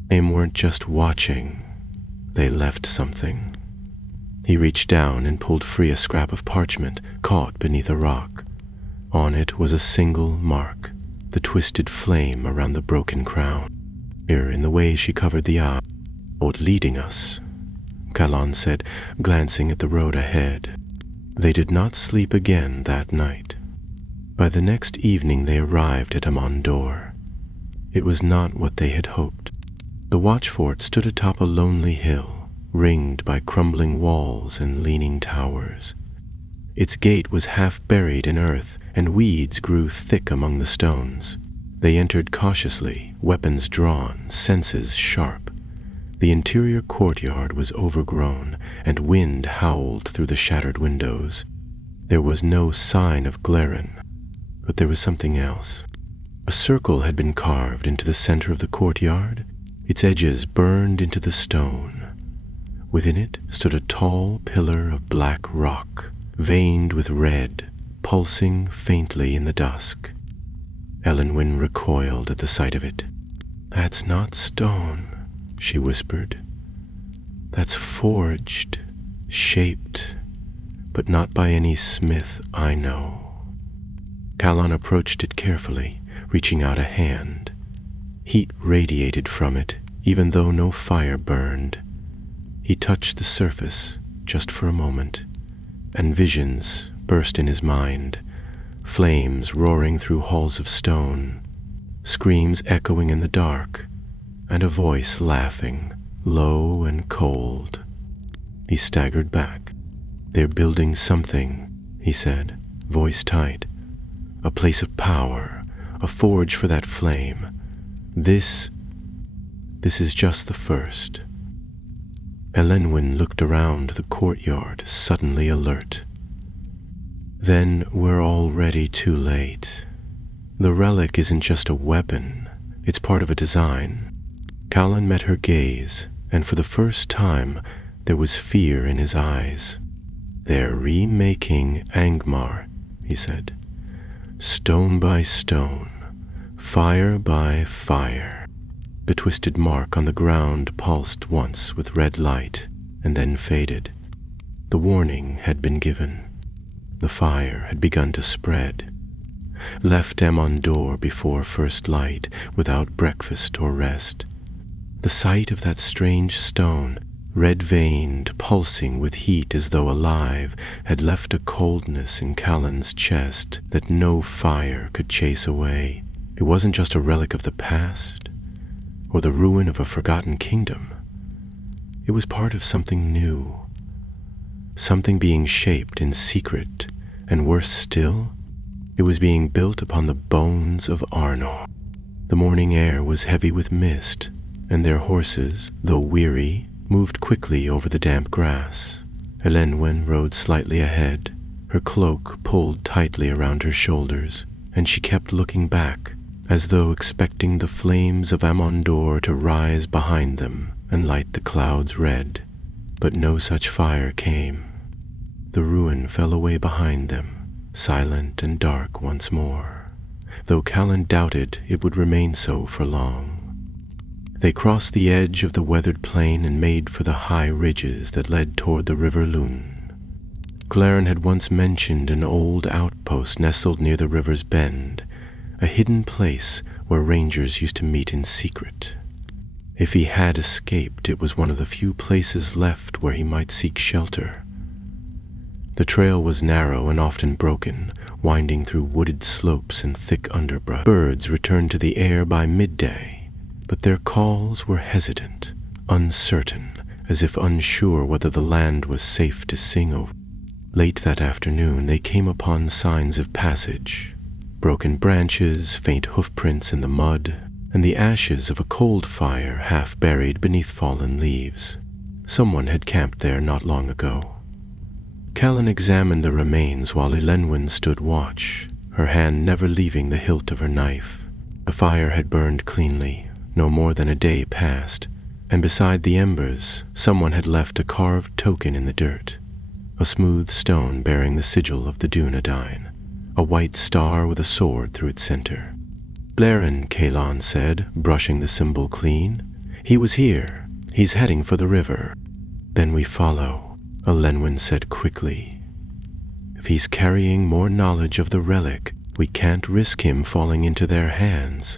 They weren't just watching, they left something. He reached down and pulled free a scrap of parchment caught beneath a rock. On it was a single mark, the twisted flame around the broken crown. Here, in the way she covered the eye, leading us, Callan said, glancing at the road ahead. They did not sleep again that night. By the next evening they arrived at Amondor. It was not what they had hoped. The watchfort stood atop a lonely hill, ringed by crumbling walls and leaning towers. Its gate was half buried in earth, and weeds grew thick among the stones. They entered cautiously, weapons drawn, senses sharp. The interior courtyard was overgrown, and wind howled through the shattered windows. There was no sign of Glaren, but there was something else. A circle had been carved into the center of the courtyard, its edges burned into the stone. Within it stood a tall pillar of black rock, veined with red, pulsing faintly in the dusk. Elenwen recoiled at the sight of it. "That's not stone," she whispered. "That's forged, shaped, but not by any smith I know." Callan approached it carefully, reaching out a hand. Heat radiated from it, even though no fire burned. He touched the surface just for a moment, and visions burst in his mind, flames roaring through halls of stone, screams echoing in the dark, and a voice laughing, low and cold. He staggered back. "They're building something," he said, voice tight. "A place of power, a forge for that flame. This is just the first." Elenwen looked around the courtyard, suddenly alert. "Then we're already too late. The relic isn't just a weapon, it's part of a design." Callan met her gaze, and for the first time there was fear in his eyes. "They're remaking Angmar," he said. "Stone by stone, fire by fire." The twisted mark on the ground pulsed once with red light, and then faded. The warning had been given. The fire had begun to spread. Left Amondor before first light, without breakfast or rest. The sight of that strange stone, red-veined, pulsing with heat as though alive, had left a coldness in Callan's chest that no fire could chase away. It wasn't just a relic of the past, or the ruin of a forgotten kingdom. It was part of something new, something being shaped in secret, and worse still, it was being built upon the bones of Arnor. The morning air was heavy with mist, and their horses, though weary, moved quickly over the damp grass. Elenwen rode slightly ahead, her cloak pulled tightly around her shoulders, and she kept looking back, as though expecting the flames of Amondor to rise behind them and light the clouds red. But no such fire came. The ruin fell away behind them, silent and dark once more, though Callan doubted it would remain so for long. They crossed the edge of the weathered plain and made for the high ridges that led toward the river Lune. Glarin had once mentioned an old outpost nestled near the river's bend, a hidden place where rangers used to meet in secret. If he had escaped, it was one of the few places left where he might seek shelter. The trail was narrow and often broken, winding through wooded slopes and thick underbrush. Birds returned to the air by midday, but their calls were hesitant, uncertain, as if unsure whether the land was safe to sing over. Late that afternoon they came upon signs of passage, broken branches, faint hoofprints in the mud, and the ashes of a cold fire half buried beneath fallen leaves. Someone had camped there not long ago. Callan examined the remains while Elenwen stood watch, her hand never leaving the hilt of her knife. The fire had burned cleanly, no more than a day past, and beside the embers, someone had left a carved token in the dirt, a smooth stone bearing the sigil of the Dunedain, a white star with a sword through its center. "Glarin," Callan said, brushing the symbol clean. "He was here. He's heading for the river." "Then we follow," Elenwen said quickly. "If he's carrying more knowledge of the relic, we can't risk him falling into their hands."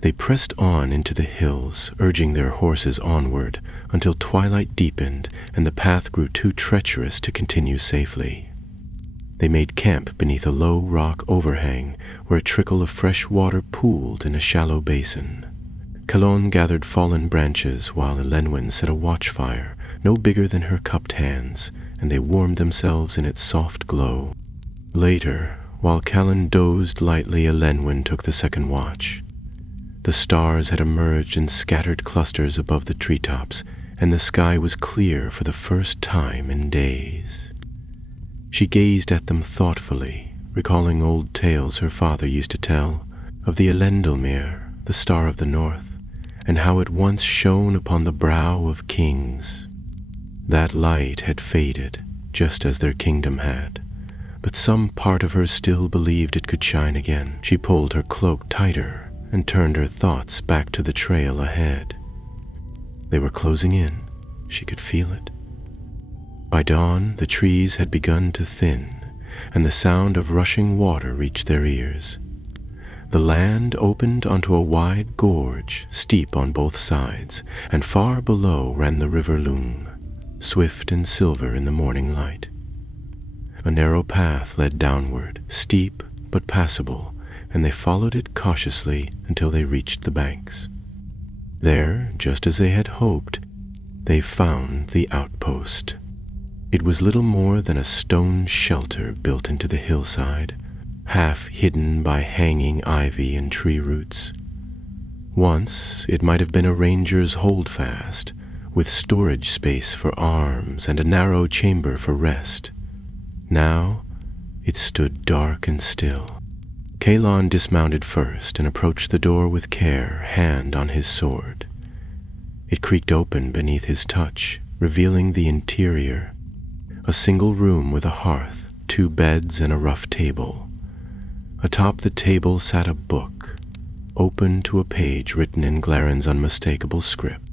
They pressed on into the hills, urging their horses onward, until twilight deepened and the path grew too treacherous to continue safely. They made camp beneath a low rock overhang where a trickle of fresh water pooled in a shallow basin. Callan gathered fallen branches while Elenwen set a watchfire no bigger than her cupped hands, and they warmed themselves in its soft glow. Later, while Callan dozed lightly, Elenwen took the second watch. The stars had emerged in scattered clusters above the treetops, and the sky was clear for the first time in days. She gazed at them thoughtfully, recalling old tales her father used to tell of the Elendilmere, the star of the north, and how it once shone upon the brow of kings. That light had faded, just as their kingdom had, but some part of her still believed it could shine again. She pulled her cloak tighter and turned her thoughts back to the trail ahead. They were closing in. She could feel it. By dawn, the trees had begun to thin, and the sound of rushing water reached their ears. The land opened onto a wide gorge, steep on both sides, and far below ran the river Lune, swift and silver in the morning light. A narrow path led downward, steep but passable, and they followed it cautiously until they reached the banks. There, just as they had hoped, they found the outpost. It was little more than a stone shelter built into the hillside, half hidden by hanging ivy and tree roots. Once it might have been a ranger's holdfast, with storage space for arms and a narrow chamber for rest. Now it stood dark and still. Callan dismounted first and approached the door with care, hand on his sword. It creaked open beneath his touch, revealing the interior. A single room with a hearth, 2 beds, and a rough table. Atop the table sat a book, open to a page written in Glarin's unmistakable script.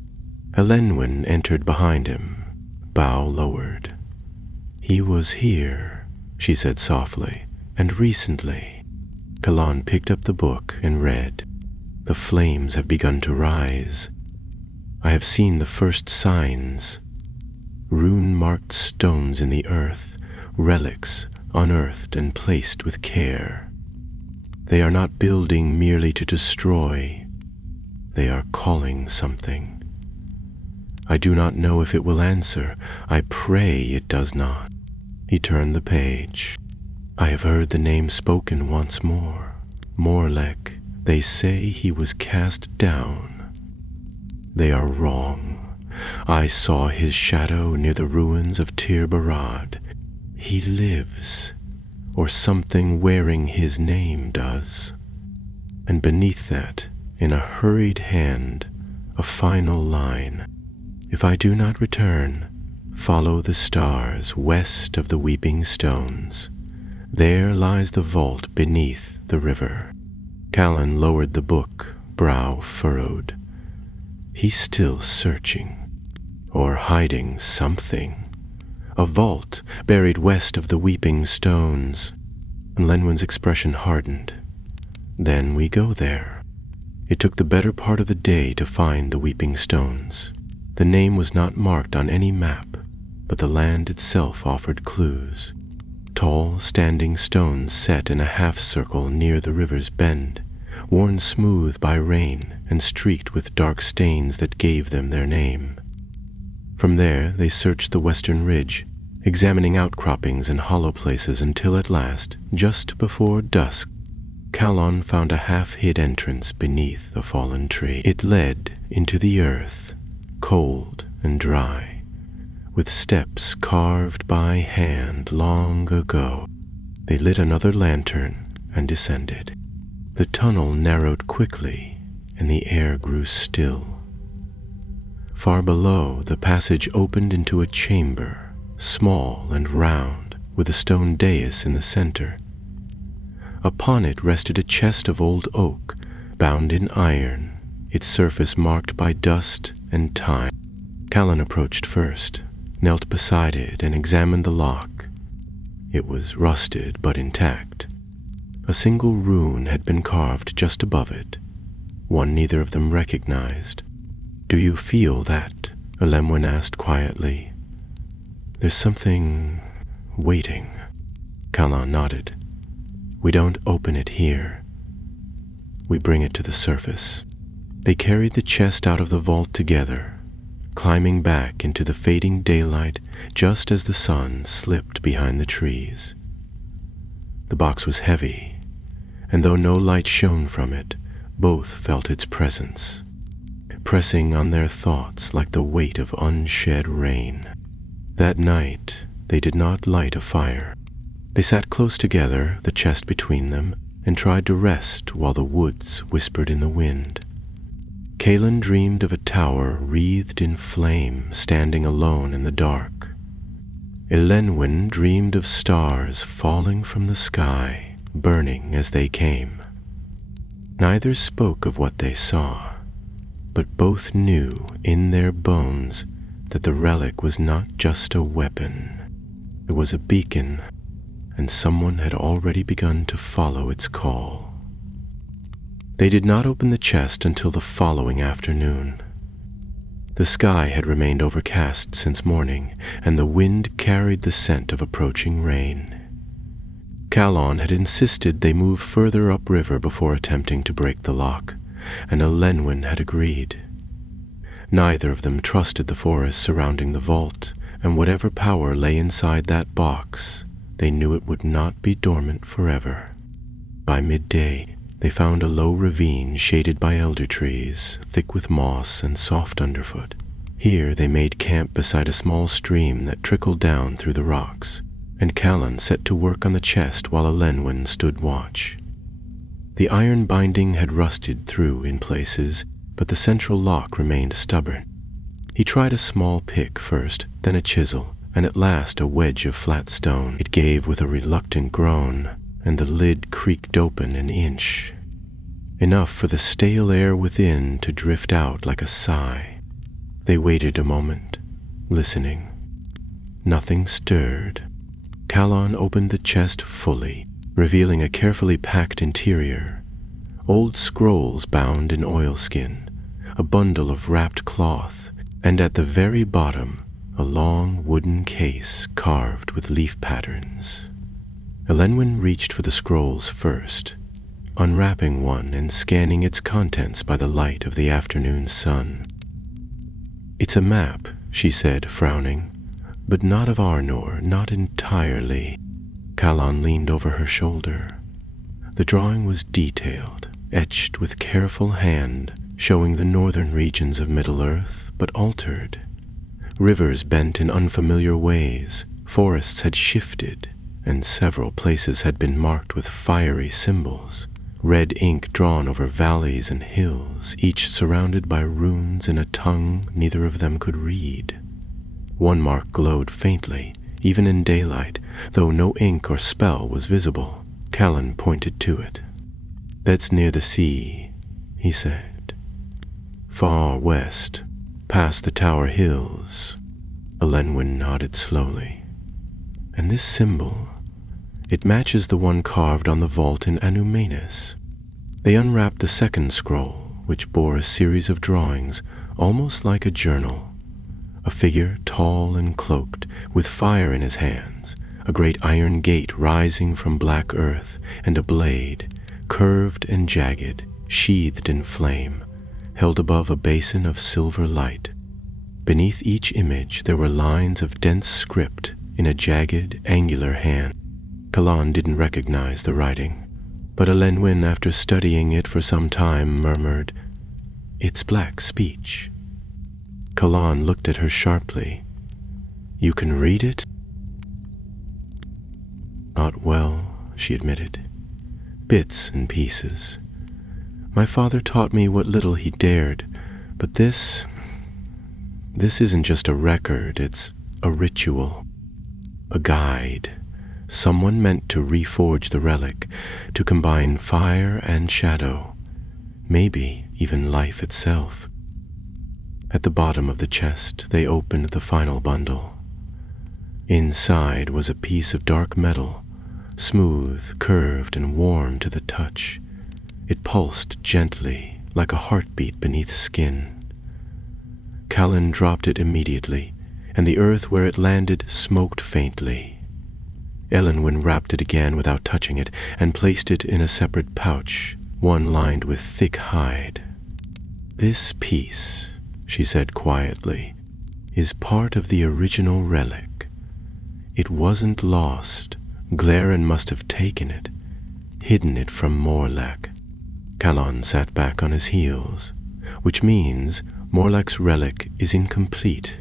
Elenwen entered behind him, bow lowered. "He was here," she said softly, "and recently." Callan picked up the book and read. "The flames have begun to rise. I have seen the first signs. Rune-marked stones in the earth, relics unearthed and placed with care. They are not building merely to destroy. They are calling something. I do not know if it will answer. I pray it does not." He turned the page. "I have heard the name spoken once more. Morlek. They say he was cast down. They are wrong. I saw his shadow near the ruins of Tir Barad. He lives, or something wearing his name does." And beneath that, in a hurried hand, a final line. "If I do not return, follow the stars west of the weeping stones. There lies the vault beneath the river." Callan lowered the book, brow furrowed. He's still searching, or hiding something. A vault buried west of the weeping stones. Lenwyn's expression hardened. Then we go there. It took the better part of the day to find the weeping stones. The name was not marked on any map, but the land itself offered clues. Tall, standing stones set in a half-circle near the river's bend, worn smooth by rain and streaked with dark stains that gave them their name. From there they searched the western ridge, examining outcroppings and hollow places until at last, just before dusk, Calon found a half-hid entrance beneath a fallen tree. It led into the earth, cold and dry, with steps carved by hand long ago. They lit another lantern and descended. The tunnel narrowed quickly, and the air grew still. Far below, the passage opened into a chamber, small and round, with a stone dais in the center. Upon it rested a chest of old oak, bound in iron, its surface marked by dust and time. Callan approached first, knelt beside it, and examined the lock. It was rusted but intact. A single rune had been carved just above it, one neither of them recognized. "Do you feel that?" Elenwen asked quietly. "There's something waiting." Callan nodded. "We don't open it here. We bring it to the surface." They carried the chest out of the vault together, climbing back into the fading daylight just as the sun slipped behind the trees. The box was heavy, and though no light shone from it, both felt its presence, pressing on their thoughts like the weight of unshed rain. That night, they did not light a fire. They sat close together, the chest between them, and tried to rest while the woods whispered in the wind. Callan dreamed of a tower wreathed in flame, standing alone in the dark. Elenwen dreamed of stars falling from the sky, burning as they came. Neither spoke of what they saw, but both knew in their bones that the relic was not just a weapon. It was a beacon, and someone had already begun to follow its call. They did not open the chest until the following afternoon. The sky had remained overcast since morning, and the wind carried the scent of approaching rain. Calon had insisted they move further upriver before attempting to break the lock, and Elenwen had agreed. Neither of them trusted the forest surrounding the vault, and whatever power lay inside that box, they knew it would not be dormant forever. By midday, they found a low ravine shaded by elder trees, thick with moss and soft underfoot. Here they made camp beside a small stream that trickled down through the rocks, and Callan set to work on the chest while Elenwen stood watch. The iron binding had rusted through in places, but the central lock remained stubborn. He tried a small pick first, then a chisel, and at last a wedge of flat stone. It gave with a reluctant groan, and the lid creaked open an inch, enough for the stale air within to drift out like a sigh. They waited a moment, listening. Nothing stirred. Callan opened the chest fully, revealing a carefully packed interior. Old scrolls bound in oilskin, a bundle of wrapped cloth, and at the very bottom, a long wooden case carved with leaf patterns. Elenwen reached for the scrolls first, unwrapping one and scanning its contents by the light of the afternoon sun. "It's a map," she said, frowning, "but not of Arnor, not entirely." Callan leaned over her shoulder. The drawing was detailed, etched with careful hand, showing the northern regions of Middle-earth, but altered. Rivers bent in unfamiliar ways, forests had shifted, and several places had been marked with fiery symbols, red ink drawn over valleys and hills, each surrounded by runes in a tongue neither of them could read. One mark glowed faintly, even in daylight, though no ink or spell was visible. Callan pointed to it. "That's near the sea," he said. Far west, past the Tower Hills. Elenwen nodded slowly. And this symbol, it matches the one carved on the vault in Anumanus. They unwrapped the second scroll, which bore a series of drawings, almost like a journal. A figure tall and cloaked, with fire in his hands, a great iron gate rising from black earth, and a blade, curved and jagged, sheathed in flame, held above a basin of silver light. Beneath each image there were lines of dense script in a jagged, angular hand. Kalan didn't recognize the writing, but Elenwen, after studying it for some time, murmured, "It's black speech." Kalan looked at her sharply. "You can read it?" "Not well," she admitted. "Bits and pieces. My father taught me what little he dared, but this isn't just a record, it's a ritual, a guide. Someone meant to reforge the relic, to combine fire and shadow, maybe even life itself." At the bottom of the chest, they opened the final bundle. Inside was a piece of dark metal, smooth, curved, and warm to the touch. It pulsed gently, like a heartbeat beneath skin. Callan dropped it immediately, and the earth where it landed smoked faintly. Elenwen wrapped it again without touching it, and placed it in a separate pouch, one lined with thick hide. "This piece," she said quietly, "is part of the original relic. It wasn't lost. Glaren must have taken it, hidden it from Morlach." Callan sat back on his heels, which means Morlach's relic is incomplete.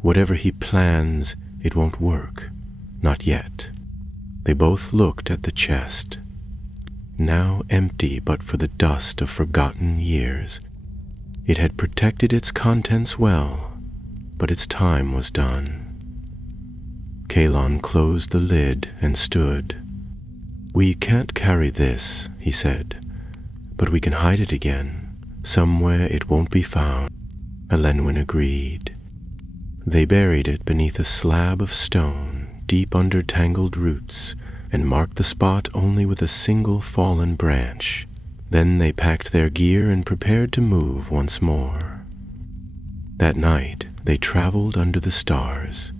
Whatever he plans, it won't work. Not yet. They both looked at the chest, now empty but for the dust of forgotten years. It had protected its contents well, but its time was done. Kalon closed the lid and stood. "We can't carry this," he said, "but we can hide it again. Somewhere it won't be found." Elenwen agreed. They buried it beneath a slab of stone, deep under tangled roots, and marked the spot only with a single fallen branch. Then they packed their gear and prepared to move once more. That night they traveled under the stars.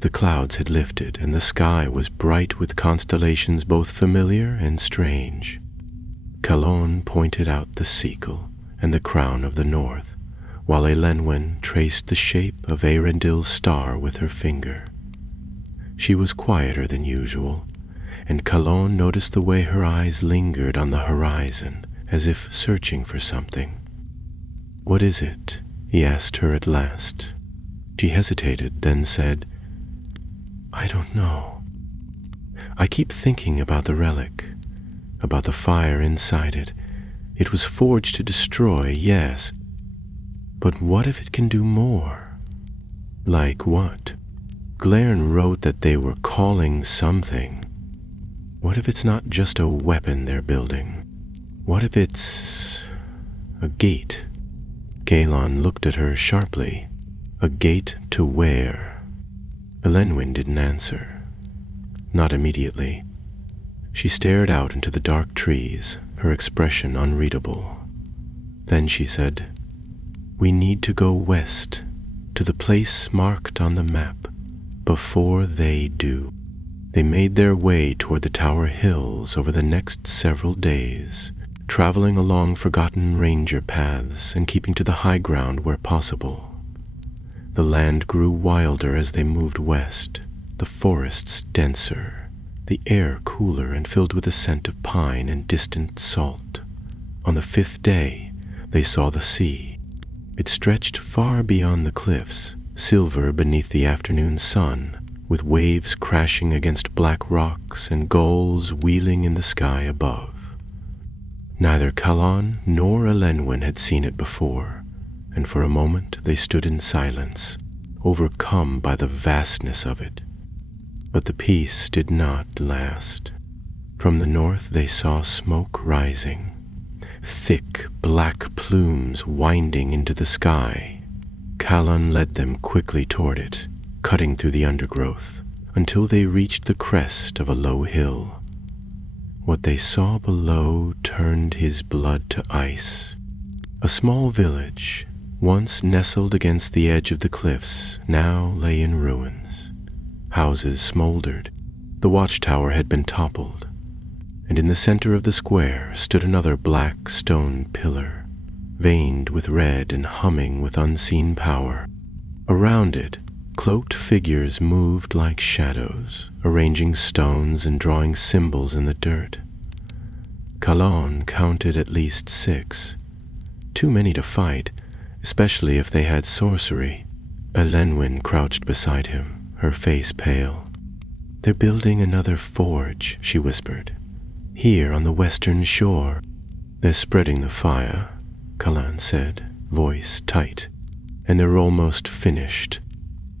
The clouds had lifted, and the sky was bright with constellations both familiar and strange. Kalon pointed out the Sequel and the crown of the north, while Elenwen traced the shape of Arendil's star with her finger. She was quieter than usual, and Kalon noticed the way her eyes lingered on the horizon, as if searching for something. "What is it?" he asked her at last. She hesitated, then said, "I don't know. I keep thinking about the relic, about the fire inside it. It was forged to destroy, yes, but what if it can do more?" "Like what?" Glaren wrote that they were calling something. What if it's not just a weapon they're building? What if it's a gate? Kalon looked at her sharply. "A gate to where?" Elenwen didn't answer. Not immediately. She stared out into the dark trees, her expression unreadable. Then she said, "We need to go west, to the place marked on the map, before they do." They made their way toward the Tower Hills over the next several days, traveling along forgotten ranger paths and keeping to the high ground where possible. The land grew wilder as they moved west, the forests denser, the air cooler and filled with the scent of pine and distant salt. On the 5th day, they saw the sea. It stretched far beyond the cliffs, silver beneath the afternoon sun, with waves crashing against black rocks and gulls wheeling in the sky above. Neither Kalon nor Elenwen had seen it before, and for a moment they stood in silence, overcome by the vastness of it. But the peace did not last. From the north they saw smoke rising. thick black plumes winding into the sky. Callan led them quickly toward it, cutting through the undergrowth, until they reached the crest of a low hill. What they saw below turned his blood to ice. A small village, once nestled against the edge of the cliffs, now lay in ruins. Houses smoldered. The watchtower had been toppled, and in the center of the square stood another black stone pillar, veined with red and humming with unseen power. Around it, cloaked figures moved like shadows, arranging stones and drawing symbols in the dirt. Callan counted at least 6. Too many to fight, especially if they had sorcery. Elenwen crouched beside him, her face pale. "They're building another forge," she whispered. "Here on the western shore." "They're spreading the fire," Callan said, voice tight. "And they're almost finished."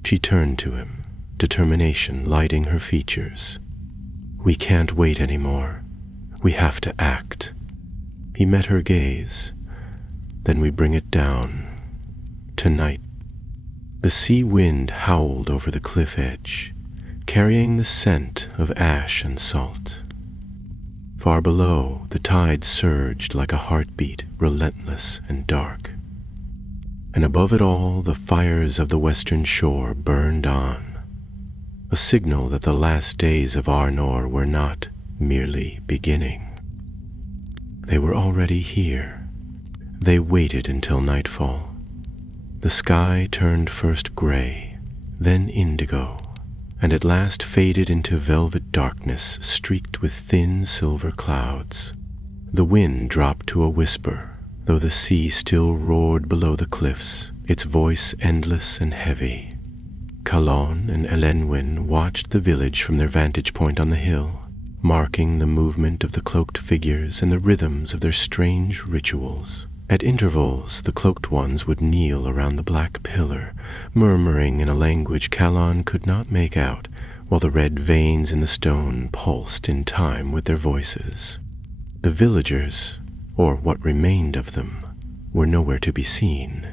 She turned to him, determination lighting her features. "We can't wait anymore. We have to act." He met her gaze. "Then we bring it down. Tonight." The sea wind howled over the cliff edge, carrying the scent of ash and salt. Far below, the tide surged like a heartbeat, relentless and dark. And above it all, the fires of the western shore burned on, a signal that the last days of Arnor were not merely beginning. They were already here. They waited until nightfall. The sky turned first gray, then indigo, and at last faded into velvet darkness streaked with thin silver clouds. The wind dropped to a whisper, though the sea still roared below the cliffs, its voice endless and heavy. Callan and Elenwen watched the village from their vantage point on the hill, marking the movement of the cloaked figures and the rhythms of their strange rituals. At intervals, the cloaked ones would kneel around the black pillar, murmuring in a language Callan could not make out, while the red veins in the stone pulsed in time with their voices. The villagers, or what remained of them, were nowhere to be seen.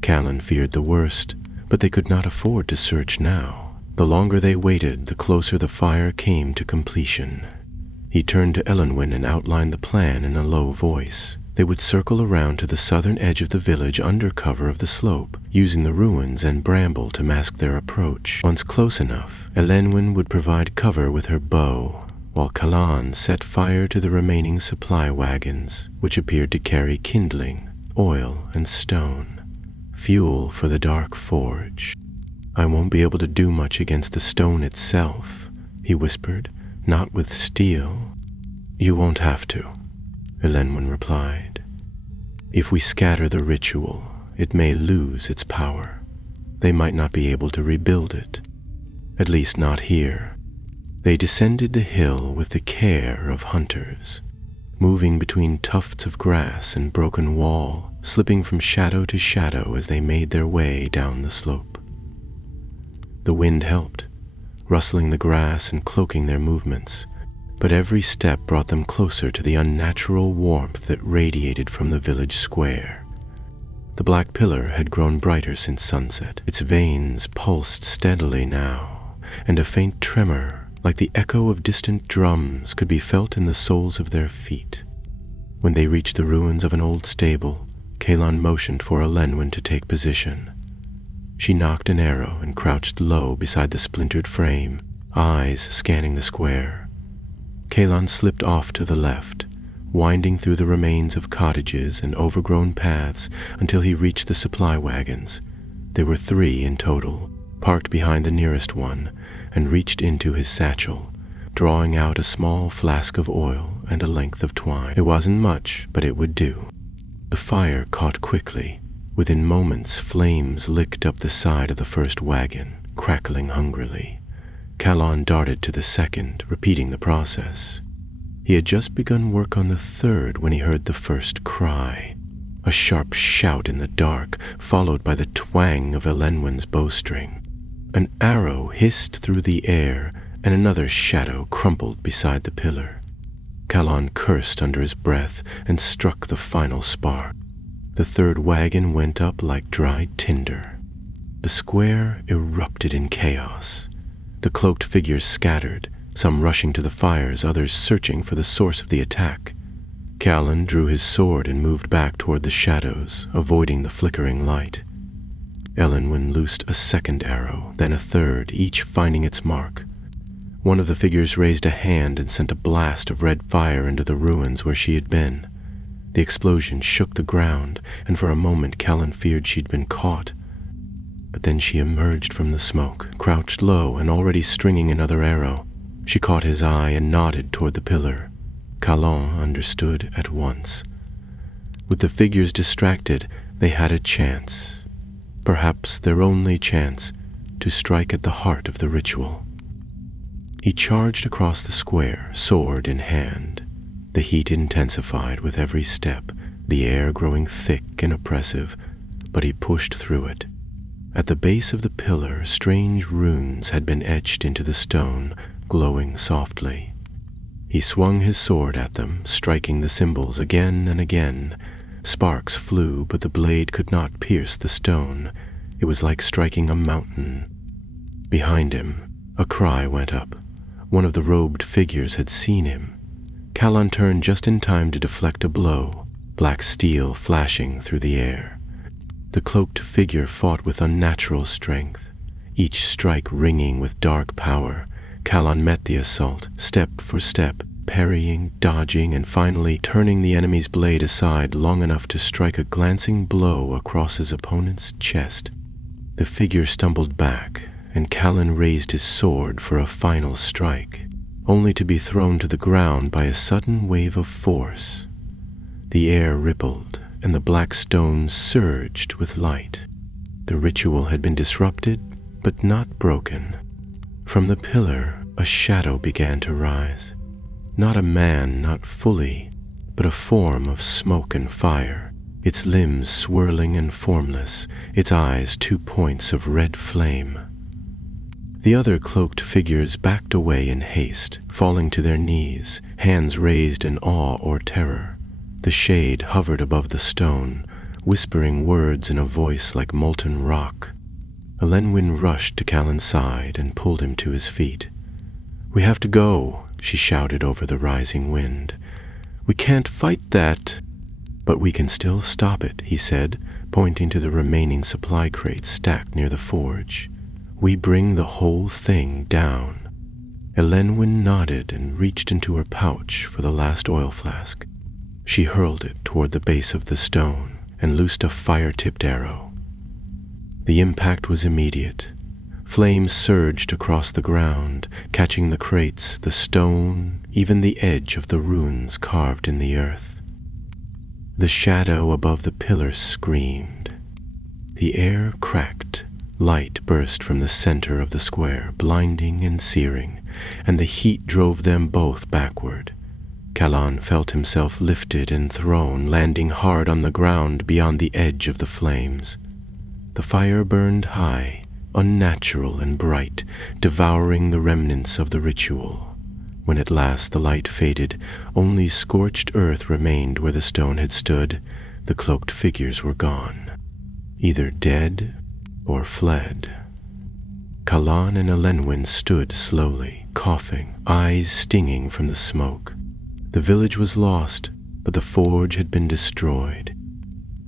Callan feared the worst, but they could not afford to search now. The longer they waited, the closer the fire came to completion. He turned to Elenwen and outlined the plan in a low voice. They would circle around to the southern edge of the village under cover of the slope, using the ruins and bramble to mask their approach. Once close enough, Elenwen would provide cover with her bow, while Callan set fire to the remaining supply wagons, which appeared to carry kindling, oil, and stone, fuel for the dark forge. "I won't be able to do much against the stone itself," he whispered, "not with steel." "You won't have to," Elenwen replied. "If we scatter the ritual, it may lose its power. They might not be able to rebuild it, at least not here." They descended the hill with the care of hunters, moving between tufts of grass and broken wall, slipping from shadow to shadow as they made their way down the slope. The wind helped, rustling the grass and cloaking their movements, but every step brought them closer to the unnatural warmth that radiated from the village square. The black pillar had grown brighter since sunset. Its veins pulsed steadily now, and a faint tremor, like the echo of distant drums, could be felt in the soles of their feet. When they reached the ruins of an old stable, Callan motioned for Elenwen to take position. She nocked an arrow and crouched low beside the splintered frame, eyes scanning the square. Callan slipped off to the left, winding through the remains of cottages and overgrown paths until he reached the supply wagons. There were 3 in total, parked behind the nearest one, and reached into his satchel, drawing out a small flask of oil and a length of twine. It wasn't much, but it would do. The fire caught quickly. Within moments, flames licked up the side of the first wagon, crackling hungrily. Callan darted to the second, repeating the process. He had just begun work on the third when he heard the first cry, a sharp shout in the dark, followed by the twang of Elenwen's bowstring. An arrow hissed through the air, and another shadow crumpled beside the pillar. Callan cursed under his breath and struck the final spark. The third wagon went up like dried tinder. The square erupted in chaos. The cloaked figures scattered, some rushing to the fires, others searching for the source of the attack. Callan drew his sword and moved back toward the shadows, avoiding the flickering light. Elenwen loosed a second arrow, then a third, each finding its mark. One of the figures raised a hand and sent a blast of red fire into the ruins where she had been. The explosion shook the ground, and for a moment Callan feared she'd been caught. But then she emerged from the smoke, crouched low and already stringing another arrow. She caught his eye and nodded toward the pillar. Callan understood at once. With the figures distracted, they had a chance, perhaps their only chance, to strike at the heart of the ritual. He charged across the square, sword in hand. The heat intensified with every step, the air growing thick and oppressive, but he pushed through it. At the base of the pillar, strange runes had been etched into the stone, glowing softly. He swung his sword at them, striking the symbols again and again. Sparks flew, but the blade could not pierce the stone. It was like striking a mountain. Behind him, a cry went up. One of the robed figures had seen him. Callan turned just in time to deflect a blow, black steel flashing through the air. The cloaked figure fought with unnatural strength, each strike ringing with dark power. Callan met the assault, step for step, parrying, dodging, and finally turning the enemy's blade aside long enough to strike a glancing blow across his opponent's chest. The figure stumbled back, and Callan raised his sword for a final strike, only to be thrown to the ground by a sudden wave of force. The air rippled, and the black stones surged with light. The ritual had been disrupted, but not broken. From the pillar, a shadow began to rise. Not a man, not fully, but a form of smoke and fire, its limbs swirling and formless, its eyes 2 points of red flame. The other cloaked figures backed away in haste, falling to their knees, hands raised in awe or terror. The shade hovered above the stone, whispering words in a voice like molten rock. Elenwen rushed to Callan's side and pulled him to his feet. "We have to go," she shouted over the rising wind. "We can't fight that." "But we can still stop it," he said, pointing to the remaining supply crates stacked near the forge. "We bring the whole thing down." Elenwen nodded and reached into her pouch for the last oil flask. She hurled it toward the base of the stone and loosed a fire-tipped arrow. The impact was immediate. Flames surged across the ground, catching the crates, the stone, even the edge of the runes carved in the earth. The shadow above the pillar screamed. The air cracked. Light burst from the center of the square, blinding and searing, and the heat drove them both backward. Callan felt himself lifted and thrown, landing hard on the ground beyond the edge of the flames. The fire burned high, unnatural and bright, devouring the remnants of the ritual. When at last the light faded, only scorched earth remained where the stone had stood. The cloaked figures were gone, either dead or fled. Callan and Elenwen stood slowly, coughing, eyes stinging from the smoke. The village was lost, but the forge had been destroyed.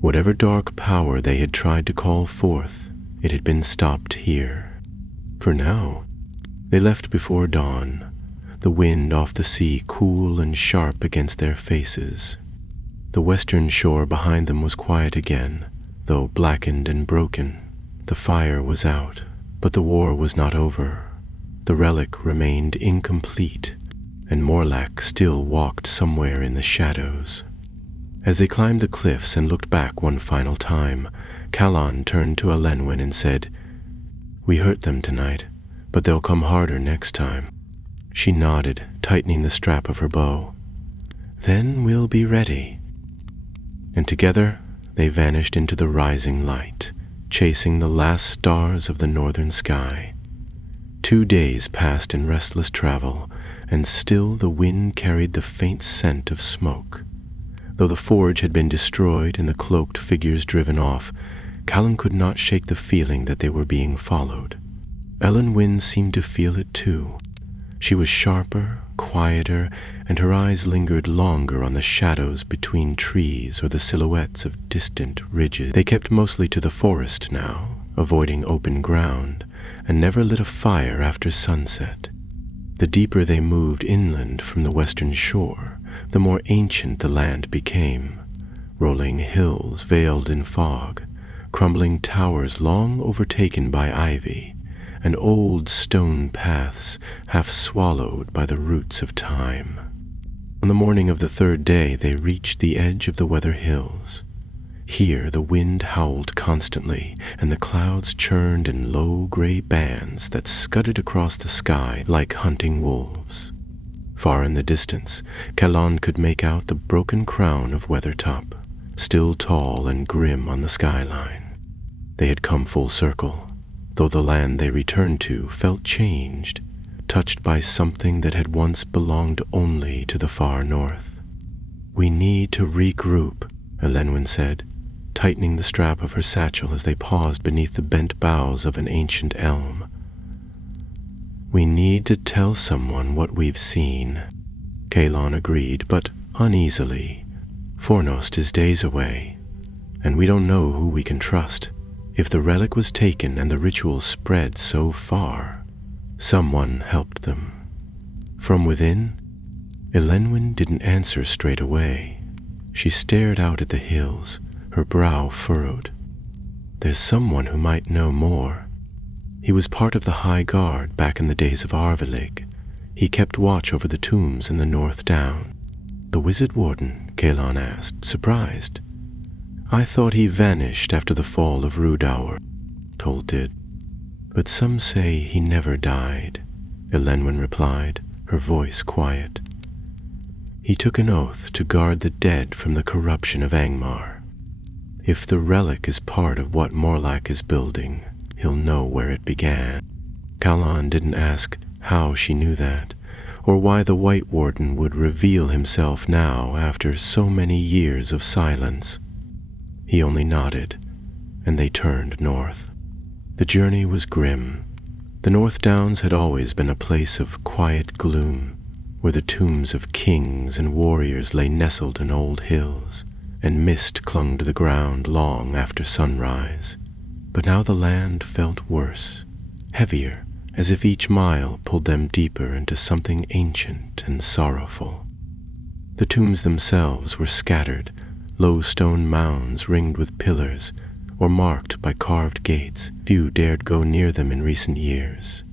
Whatever dark power they had tried to call forth, it had been stopped here. For now, they left before dawn, the wind off the sea cool and sharp against their faces. The western shore behind them was quiet again, though blackened and broken. The fire was out, but the war was not over. The relic remained incomplete, and Morlack still walked somewhere in the shadows. As they climbed the cliffs and looked back one final time, Callan turned to Elenwen and said, "We hurt them tonight, but they'll come harder next time." She nodded, tightening the strap of her bow. "Then we'll be ready." And together they vanished into the rising light, chasing the last stars of the northern sky. 2 days passed in restless travel, and still the wind carried the faint scent of smoke. Though the forge had been destroyed and the cloaked figures driven off, Callan could not shake the feeling that they were being followed. Ellen Wynne seemed to feel it too. She was sharper, quieter, and her eyes lingered longer on the shadows between trees or the silhouettes of distant ridges. They kept mostly to the forest now, avoiding open ground, and never lit a fire after sunset. The deeper they moved inland from the western shore, the more ancient the land became. Rolling hills veiled in fog, crumbling towers long overtaken by ivy, and old stone paths half swallowed by the roots of time. On the morning of the third day they reached the edge of the Weather Hills. Here the wind howled constantly, and the clouds churned in low gray bands that scudded across the sky like hunting wolves. Far in the distance, Callan could make out the broken crown of Weathertop, still tall and grim on the skyline. They had come full circle, though the land they returned to felt changed, touched by something that had once belonged only to the far north. "We need to regroup," Elenwen said, tightening the strap of her satchel as they paused beneath the bent boughs of an ancient elm. "We need to tell someone what we've seen." Callan agreed, but uneasily. "Fornost is days away, and we don't know who we can trust. If the relic was taken and the ritual spread so far, someone helped them." From within, Elenwen didn't answer straight away. She stared out at the hills, her brow furrowed. "There's someone who might know more. He was part of the High Guard back in the days of Arvilig. He kept watch over the tombs in the North Down." "The Wizard Warden?" Callan asked, surprised. "I thought he vanished after the fall of Rudour," Tol did. "But some say he never died," Elenwen replied, her voice quiet. "He took an oath to guard the dead from the corruption of Angmar. If the relic is part of what Morlach is building, he'll know where it began." Callan didn't ask how she knew that, or why the White Warden would reveal himself now after so many years of silence. He only nodded, and they turned north. The journey was grim. The North Downs had always been a place of quiet gloom, where the tombs of kings and warriors lay nestled in old hills, and mist clung to the ground long after sunrise. But now the land felt worse, heavier, as if each mile pulled them deeper into something ancient and sorrowful. The tombs themselves were scattered, low stone mounds ringed with pillars, or marked by carved gates. Few dared go near them in recent years.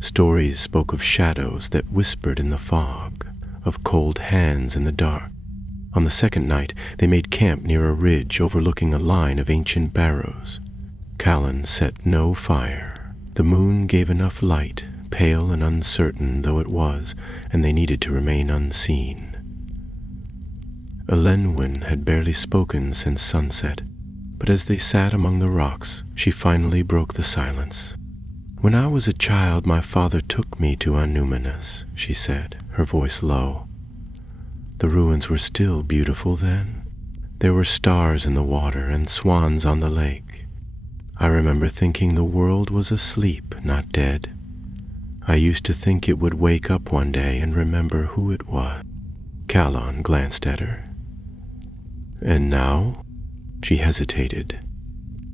Stories spoke of shadows that whispered in the fog, of cold hands in the dark. On the second night, they made camp near a ridge overlooking a line of ancient barrows. Callan set no fire. The moon gave enough light, pale and uncertain though it was, and they needed to remain unseen. Elenwen had barely spoken since sunset, but as they sat among the rocks, she finally broke the silence. "When I was a child, my father took me to Anuminus," she said, her voice low. "The ruins were still beautiful then. There were stars in the water and swans on the lake. I remember thinking the world was asleep, not dead. I used to think it would wake up one day and remember who it was." Callan glanced at her. "And now?" She hesitated.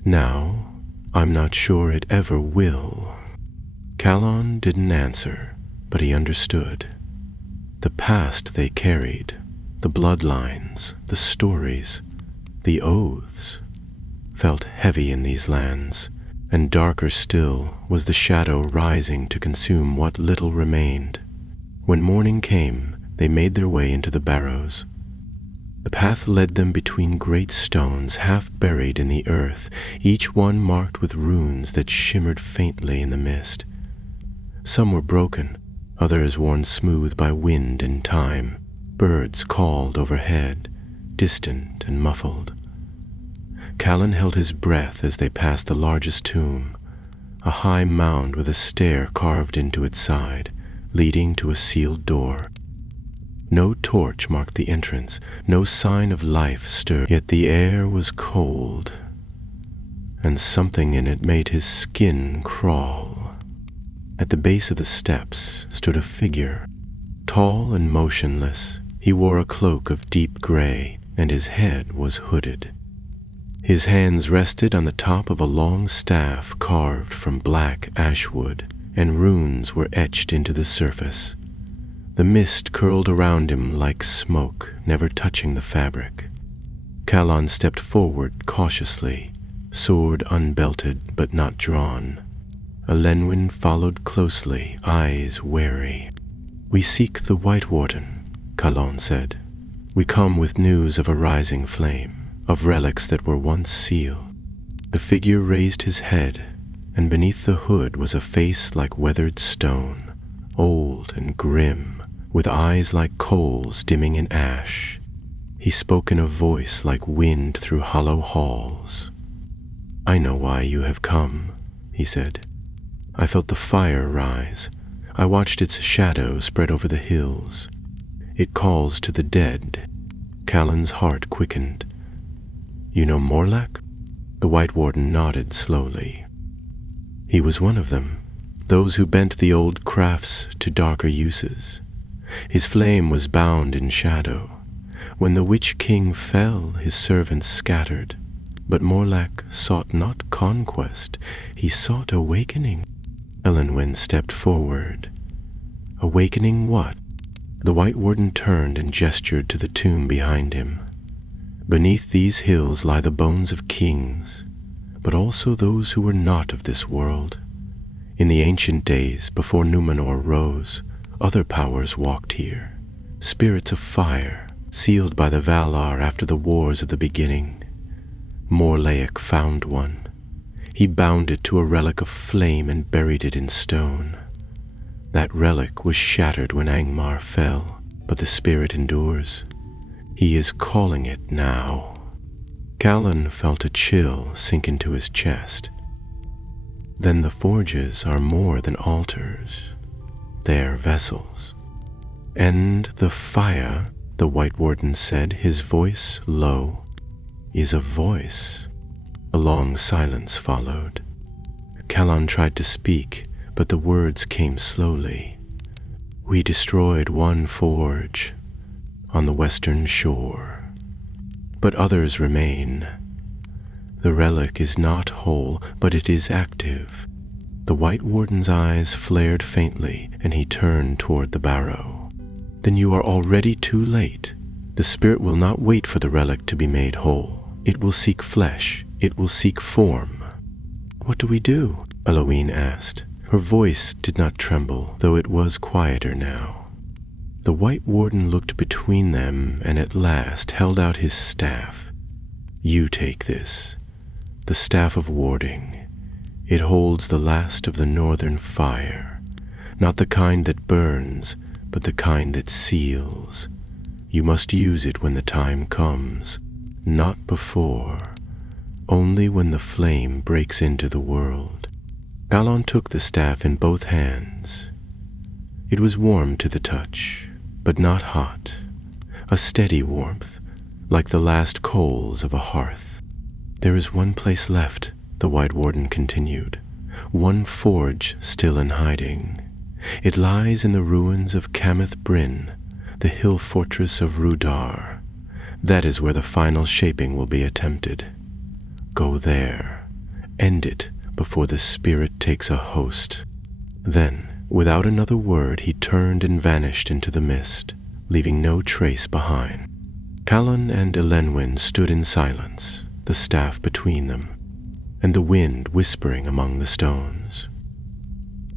"Now, I'm not sure it ever will." Callan didn't answer, but he understood. The past they carried, the bloodlines, the stories, the oaths, felt heavy in these lands, and darker still was the shadow rising to consume what little remained. When morning came, they made their way into the barrows. The path led them between great stones half buried in the earth, each one marked with runes that shimmered faintly in the mist. Some were broken, others worn smooth by wind and time. Birds called overhead, distant and muffled. Callan held his breath as they passed the largest tomb, a high mound with a stair carved into its side, leading to a sealed door. No torch marked the entrance, no sign of life stirred, yet the air was cold, and something in it made his skin crawl. At the base of the steps stood a figure, tall and motionless. He wore a cloak of deep gray, and his head was hooded. His hands rested on the top of a long staff carved from black ashwood, and runes were etched into the surface. The mist curled around him like smoke, never touching the fabric. Callan stepped forward cautiously, sword unbelted but not drawn. Elenwen followed closely, eyes wary. "We seek the White Warden," Callan said. "We come with news of a rising flame, of relics that were once sealed." The figure raised his head, and beneath the hood was a face like weathered stone, old and grim, with eyes like coals dimming in ash. He spoke in a voice like wind through hollow halls. "I know why you have come," he said. "I felt the fire rise. I watched its shadow spread over the hills. It calls to the dead." Callan's heart quickened. "You know Morlack?" The White Warden nodded slowly. "He was one of them, those who bent the old crafts to darker uses. His flame was bound in shadow. When the Witch King fell, his servants scattered. But Morlack sought not conquest, he sought awakening." Elenwen stepped forward. "Awakening what?" The White Warden turned and gestured to the tomb behind him. "Beneath these hills lie the bones of kings, but also those who were not of this world. In the ancient days, before Numenor rose, other powers walked here, spirits of fire, sealed by the Valar after the wars of the beginning. Morlaic found one. He bound it to a relic of flame and buried it in stone. That relic was shattered when Angmar fell, but the spirit endures. He is calling it now." Callan felt a chill sink into his chest. "Then the forges are more than altars. They're vessels." "And the fire," the White Warden said, his voice low, "is a voice." A long silence followed. Callan tried to speak, but the words came slowly. "We destroyed one forge on the western shore, but others remain. The relic is not whole, but it is active." The White Warden's eyes flared faintly, and he turned toward the barrow. "Then you are already too late. The spirit will not wait for the relic to be made whole. It will seek flesh. It will seek form." "What do we do?" Eowyn asked. Her voice did not tremble, though it was quieter now. The White Warden looked between them and at last held out his staff. "You take this, the Staff of Warding. It holds the last of the northern fire, not the kind that burns, but the kind that seals. You must use it when the time comes, not before, only when the flame breaks into the world." Callan took the staff in both hands. It was warm to the touch, but not hot, a steady warmth, like the last coals of a hearth. "There is one place left," the White Warden continued, "one forge still in hiding. It lies in the ruins of Cameth Bryn, the hill fortress of Rudar. That is where the final shaping will be attempted. Go there, end it before the spirit takes a host." Then, without another word, he turned and vanished into the mist, leaving no trace behind. Callan and Elenwen stood in silence, the staff between them, and the wind whispering among the stones.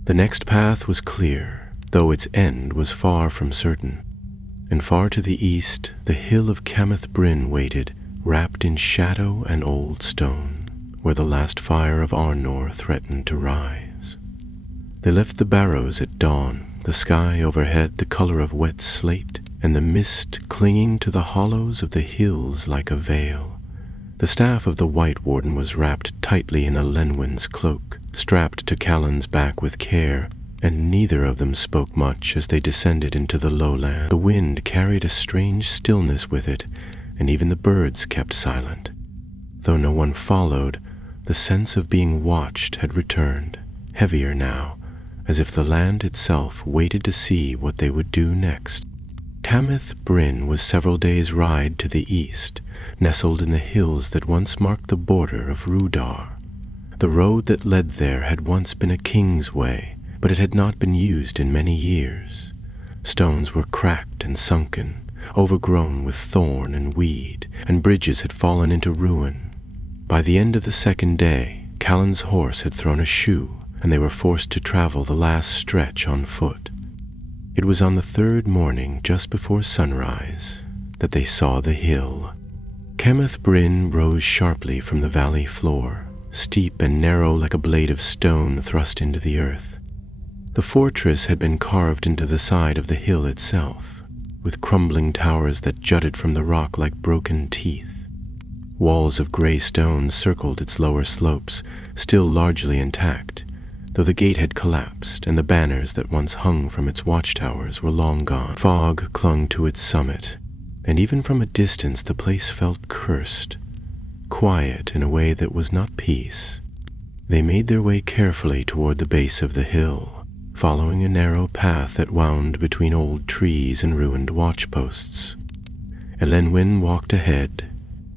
The next path was clear, though its end was far from certain, and far to the east the hill of Cameth Bryn waited, wrapped in shadow and old stone, where the last fire of Arnor threatened to rise. They left the barrows at dawn, the sky overhead the color of wet slate, and the mist clinging to the hollows of the hills like a veil. The staff of the White Warden was wrapped tightly in Elenwen's cloak, strapped to Callan's back with care, and neither of them spoke much as they descended into the lowland. The wind carried a strange stillness with it, and even the birds kept silent. Though no one followed, the sense of being watched had returned, heavier now, as if the land itself waited to see what they would do next. Camith Bryn was several days' ride to the east, nestled in the hills that once marked the border of Rudar. The road that led there had once been a king's way, but it had not been used in many years. Stones were cracked and sunken, overgrown with thorn and weed, and bridges had fallen into ruin. By the end of the second day, Callan's horse had thrown a shoe, and they were forced to travel the last stretch on foot. It was on the third morning, just before sunrise, that they saw the hill. Camith Bryn rose sharply from the valley floor, steep and narrow like a blade of stone thrust into the earth. The fortress had been carved into the side of the hill itself, with crumbling towers that jutted from the rock like broken teeth. Walls of gray stone circled its lower slopes, still largely intact, though the gate had collapsed and the banners that once hung from its watchtowers were long gone. Fog clung to its summit, and even from a distance the place felt cursed, quiet in a way that was not peace. They made their way carefully toward the base of the hill, following a narrow path that wound between old trees and ruined watchposts. Elenwyn walked ahead,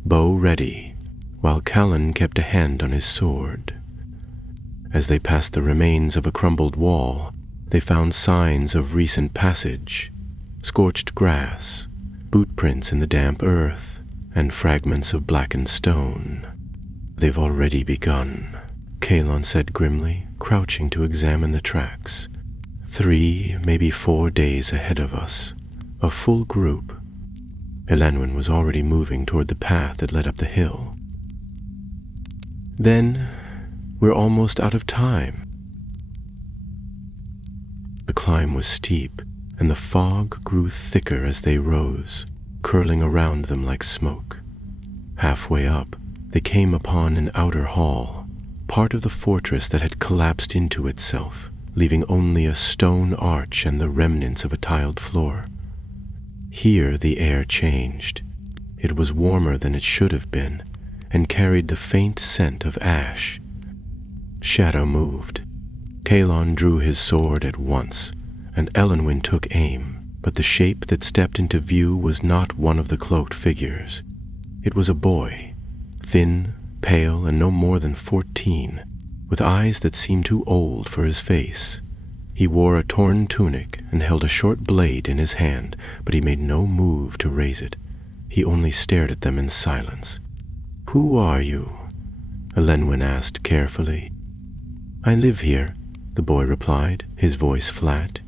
bow ready, while Callan kept a hand on his sword. As they passed the remains of a crumbled wall, they found signs of recent passage, scorched grass, boot prints in the damp earth, and fragments of blackened stone. "They've already begun," Calon said grimly, crouching to examine the tracks. 3, maybe 4 days ahead of us, a full group. Elenwyn was already moving toward the path that led up the hill. "Then we're almost out of time." The climb was steep, and the fog grew thicker as they rose, curling around them like smoke. Halfway up, they came upon an outer hall, part of the fortress that had collapsed into itself, leaving only a stone arch and the remnants of a tiled floor. Here the air changed. It was warmer than it should have been, and carried the faint scent of ash. Shadow moved. Calon drew his sword at once, and Elenwyn took aim, but the shape that stepped into view was not one of the cloaked figures. It was a boy, thin, pale, and no more than 14, with eyes that seemed too old for his face. He wore a torn tunic and held a short blade in his hand, but he made no move to raise it. He only stared at them in silence. "Who are you?" Elenwyn asked carefully. "I live here," the boy replied, his voice flat.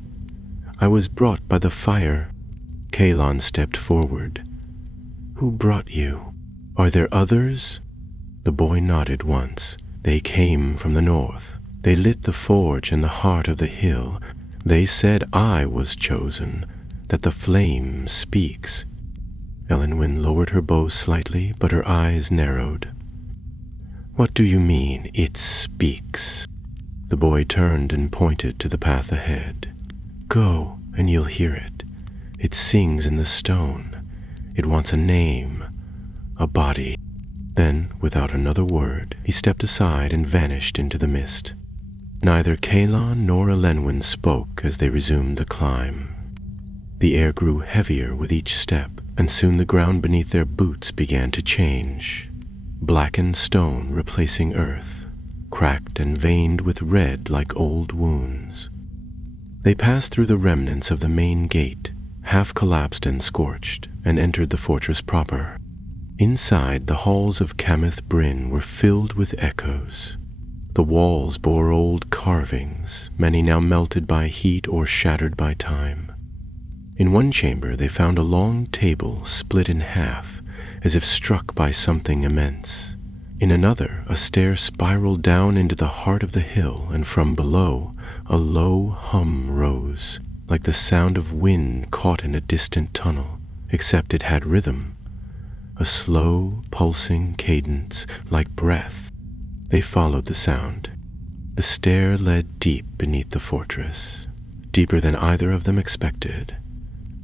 "I was brought by the fire." Calon stepped forward. "Who brought you? Are there others?" The boy nodded once. "They came from the north. They lit the forge in the heart of the hill. They said I was chosen, that the flame speaks." Elenwyn lowered her bow slightly, but her eyes narrowed. "What do you mean, it speaks?" The boy turned and pointed to the path ahead. "Go, and you'll hear it. It sings in the stone. It wants a name, a body." Then, without another word, he stepped aside and vanished into the mist. Neither Calon nor Elenwyn spoke as they resumed the climb. The air grew heavier with each step, and soon the ground beneath their boots began to change. Blackened stone replacing earth, cracked and veined with red like old wounds. They passed through the remnants of the main gate, half collapsed and scorched, and entered the fortress proper. Inside, the halls of Camith Bryn were filled with echoes. The walls bore old carvings, many now melted by heat or shattered by time. In one chamber they found a long table split in half, as if struck by something immense. In another, a stair spiraled down into the heart of the hill, and from below, a low hum rose, like the sound of wind caught in a distant tunnel, except it had rhythm, a slow, pulsing cadence like breath. They followed the sound. The stair led deep beneath the fortress, deeper than either of them expected.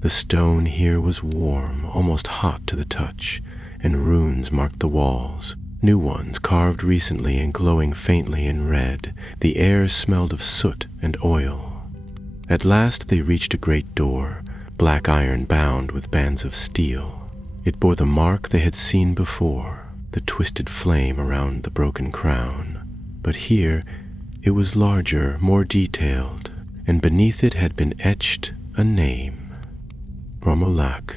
The stone here was warm, almost hot to the touch, and runes marked the walls, new ones carved recently and glowing faintly in red. The air smelled of soot and oil. At last they reached a great door, black iron bound with bands of steel. It bore the mark they had seen before, the twisted flame around the broken crown. But here it was larger, more detailed, and beneath it had been etched a name. Romolak.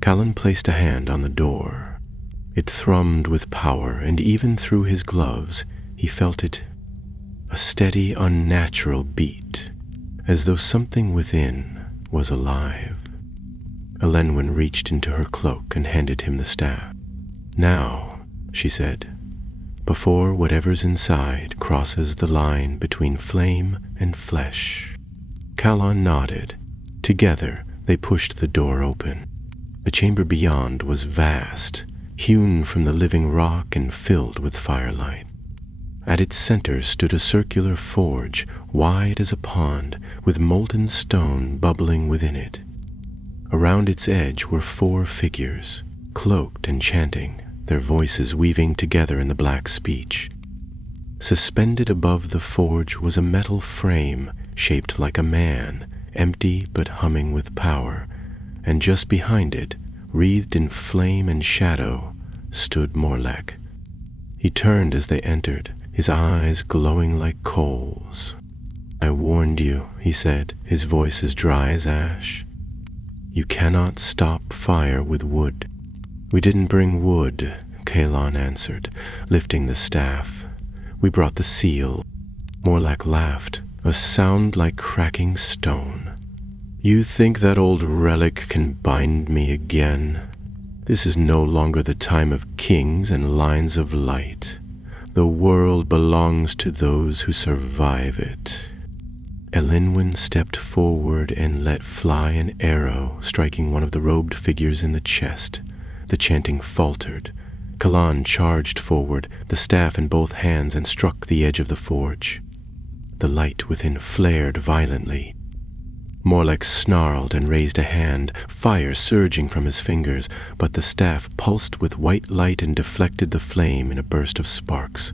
Callan placed a hand on the door. It thrummed with power, and even through his gloves he felt it, a steady, unnatural beat, as though something within was alive. Elenwen reached into her cloak and handed him the staff. "Now," she said, "before whatever's inside crosses the line between flame and flesh." Callan nodded. Together they pushed the door open. The chamber beyond was vast, hewn from the living rock and filled with firelight. At its center stood a circular forge, wide as a pond, with molten stone bubbling within it. Around its edge were 4 figures, cloaked and chanting, their voices weaving together in the black speech. Suspended above the forge was a metal frame shaped like a man, empty but humming with power, and just behind it, wreathed in flame and shadow, stood Morlek. He turned as they entered, his eyes glowing like coals. "I warned you," he said, his voice as dry as ash. "You cannot stop fire with wood." "We didn't bring wood," Callan answered, lifting the staff. "We brought the seal." Morlek laughed, a sound like cracking stone. "You think that old relic can bind me again? This is no longer the time of kings and lines of light. The world belongs to those who survive it." Elenwen stepped forward and let fly an arrow, striking one of the robed figures in the chest. The chanting faltered. Callan charged forward, the staff in both hands, and struck the edge of the forge. The light within flared violently. Morlek snarled and raised a hand, fire surging from his fingers, but the staff pulsed with white light and deflected the flame in a burst of sparks.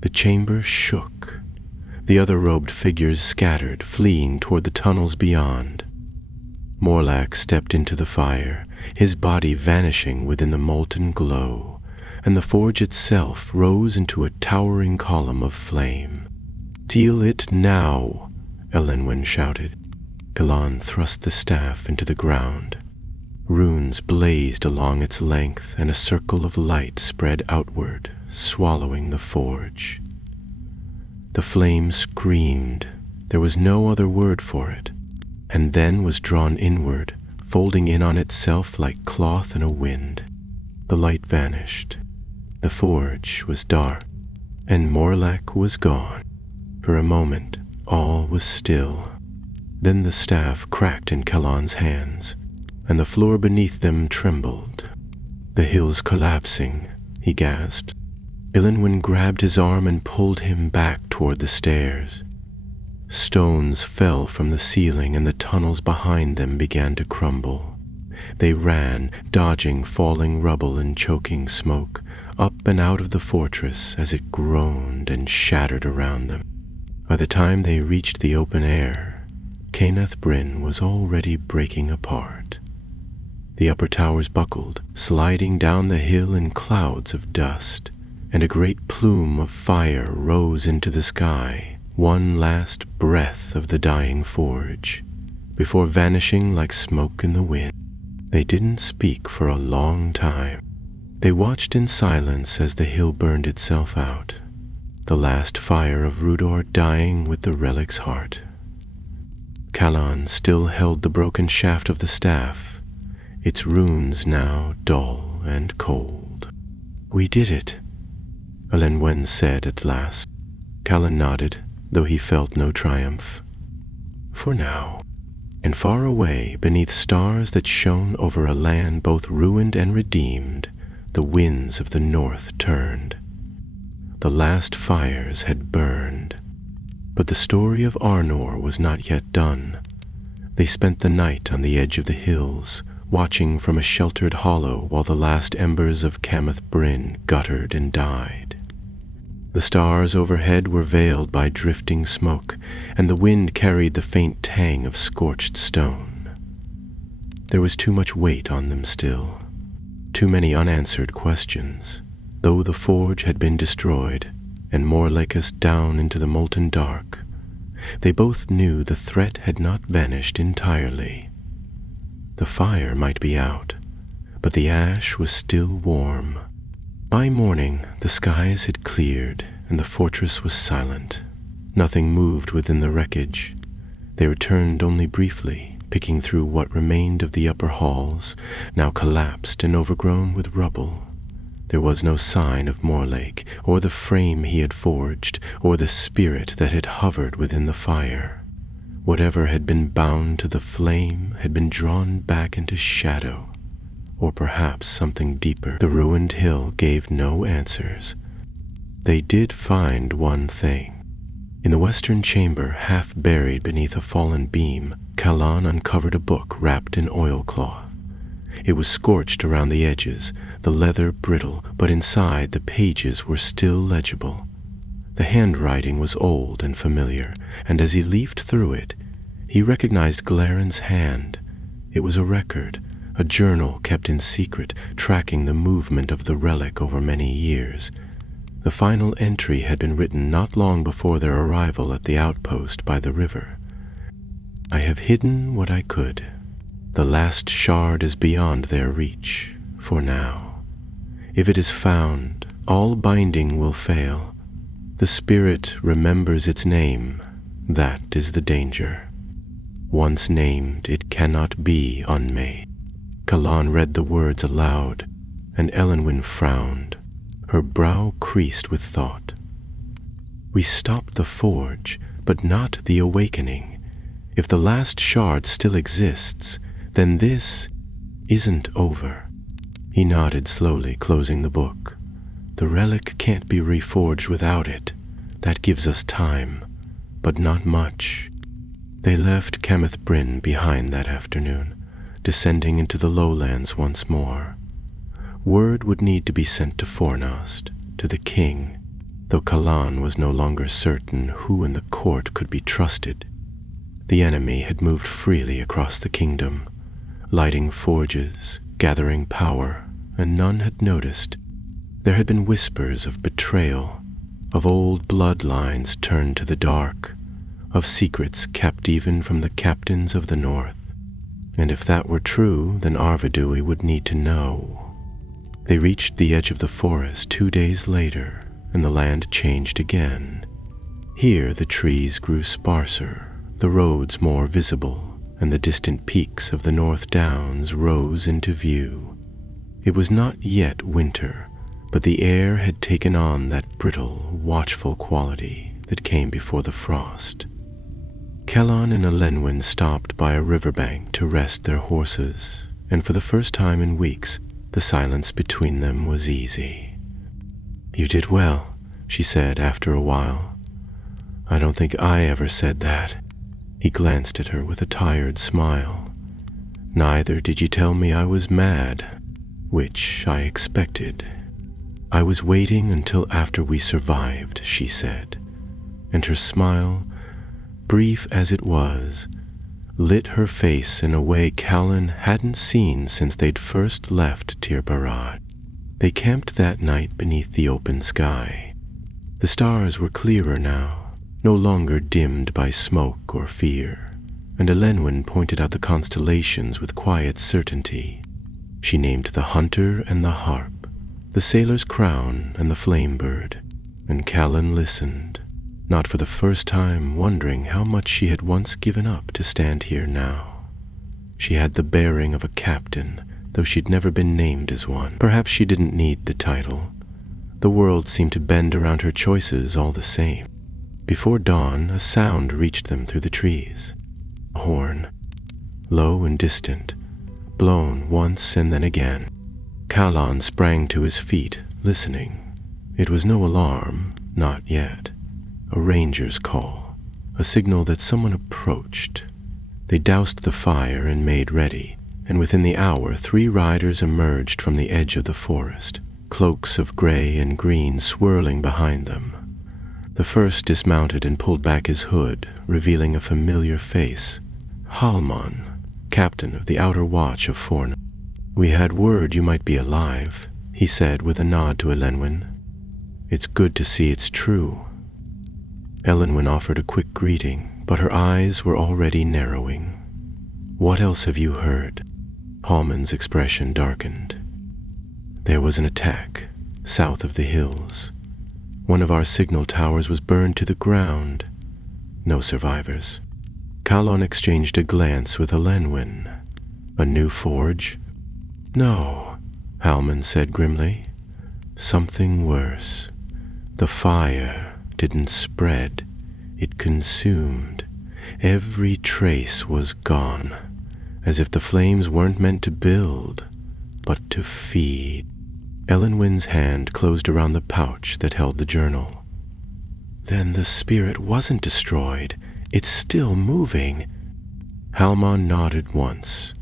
The chamber shook. The other robed figures scattered, fleeing toward the tunnels beyond. Morlek stepped into the fire, his body vanishing within the molten glow, and the forge itself rose into a towering column of flame. "Steal it now," Elenwen shouted. Callan thrust the staff into the ground. Runes blazed along its length, and a circle of light spread outward, swallowing the forge. The flame screamed. There was no other word for it, and then was drawn inward, folding in on itself like cloth in a wind. The light vanished. The forge was dark, and Morlek was gone. For a moment, all was still. Then the staff cracked in Callan's hands, and the floor beneath them trembled. "The hill's collapsing," he gasped. Elenwen grabbed his arm and pulled him back toward the stairs. Stones fell from the ceiling, and the tunnels behind them began to crumble. They ran, dodging falling rubble and choking smoke, up and out of the fortress as it groaned and shattered around them. By the time they reached the open air, Cainath Bryn was already breaking apart. The upper towers buckled, sliding down the hill in clouds of dust, and a great plume of fire rose into the sky, one last breath of the dying forge, before vanishing like smoke in the wind. They didn't speak for a long time. They watched in silence as the hill burned itself out, the last fire of Rudor dying with the relic's heart. Callan still held the broken shaft of the staff, its runes now dull and cold. "We did it," Elenwen said at last. Callan nodded, though he felt no triumph. "For now." And far away, beneath stars that shone over a land both ruined and redeemed, the winds of the north turned. The last fires had burned, But the story of Arnor was not yet done. They spent the night on the edge of the hills, watching from a sheltered hollow while the last embers of Cameth Bryn guttered and died. The stars overhead were veiled by drifting smoke, and the wind carried the faint tang of scorched stone. There was too much weight on them still, too many unanswered questions. Though the forge had been destroyed, and Morlacus down into the molten dark, they both knew the threat had not vanished entirely. The fire might be out, but the ash was still warm. By morning, the skies had cleared, and the fortress was silent. Nothing moved within the wreckage. They returned only briefly, picking through what remained of the upper halls, now collapsed and overgrown with rubble. There was no sign of Morlake, or the frame he had forged, or the spirit that had hovered within the fire. Whatever had been bound to the flame had been drawn back into shadow, or perhaps something deeper. The ruined hill gave no answers. They did find one thing. In the western chamber, half buried beneath a fallen beam, Callan uncovered a book wrapped in oilcloth. It was scorched around the edges, the leather brittle, but inside the pages were still legible. The handwriting was old and familiar, and as he leafed through it, he recognized Glaren's hand. It was a record, a journal kept in secret, tracking the movement of the relic over many years. The final entry had been written not long before their arrival at the outpost by the river. I have hidden what I could. The last shard is beyond their reach, for now. If it is found, all binding will fail. The spirit remembers its name. That is the danger. Once named, it cannot be unmade. Callan read the words aloud, and Elenwen frowned, her brow creased with thought. We stopped the forge, but not the awakening. If the last shard still exists, then this isn't over. He nodded slowly, closing the book. The relic can't be reforged without it. That gives us time, but not much. They left Cameth Bryn behind that afternoon, descending into the lowlands once more. Word would need to be sent to Fornost, to the king, though Callan was no longer certain who in the court could be trusted. The enemy had moved freely across the kingdom, lighting forges, gathering power, and none had noticed. There had been whispers of betrayal, of old bloodlines turned to the dark, of secrets kept even from the captains of the north. And if that were true, then Arvedui would need to know. They reached the edge of the forest 2 days later, and the land changed again. Here the trees grew sparser, the roads more visible, and the distant peaks of the North Downs rose into view. It was not yet winter, but the air had taken on that brittle, watchful quality that came before the frost. Callan and Elenwen stopped by a riverbank to rest their horses, and for the first time in weeks, the silence between them was easy. "You did well," she said after a while. "I don't think I ever said that." He glanced at her with a tired smile. "Neither did you tell me I was mad, which I expected." "I was waiting until after we survived," she said, and her smile, brief as it was, lit her face in a way Callan hadn't seen since they'd first left Tir Barad. They camped that night beneath the open sky. The stars were clearer now, no longer dimmed by smoke or fear, and Elenwen pointed out the constellations with quiet certainty. She named the hunter and the harp, the sailor's crown and the flame bird, and Callan listened, not for the first time wondering how much she had once given up to stand here now. She had the bearing of a captain, though she'd never been named as one. Perhaps she didn't need the title. The world seemed to bend around her choices all the same. Before dawn, a sound reached them through the trees. A horn, low and distant, blown once and then again. Callan sprang to his feet, listening. It was no alarm, not yet. A ranger's call. a signal that someone approached. They doused the fire and made ready, and within the hour 3 riders emerged from the edge of the forest, cloaks of gray and green swirling behind them. The first dismounted and pulled back his hood, revealing a familiar face. Halmon, captain of the outer watch of Forna. "We had word you might be alive," he said with a nod to Elenwen. "It's good to see it's true." Elenwen offered a quick greeting, but her eyes were already narrowing. "What else have you heard?" Halmon's expression darkened. "There was an attack, south of the hills. One of our signal towers was burned to the ground. No survivors." Kalon exchanged a glance with Elenwen. "A new forge?" "No," Halmon said grimly. "Something worse. The fire didn't spread, it consumed. Every trace was gone, as if the flames weren't meant to build, but to feed." Elenwen's hand closed around the pouch that held the journal. "Then the spirit wasn't destroyed. It's still moving." Halmon nodded once.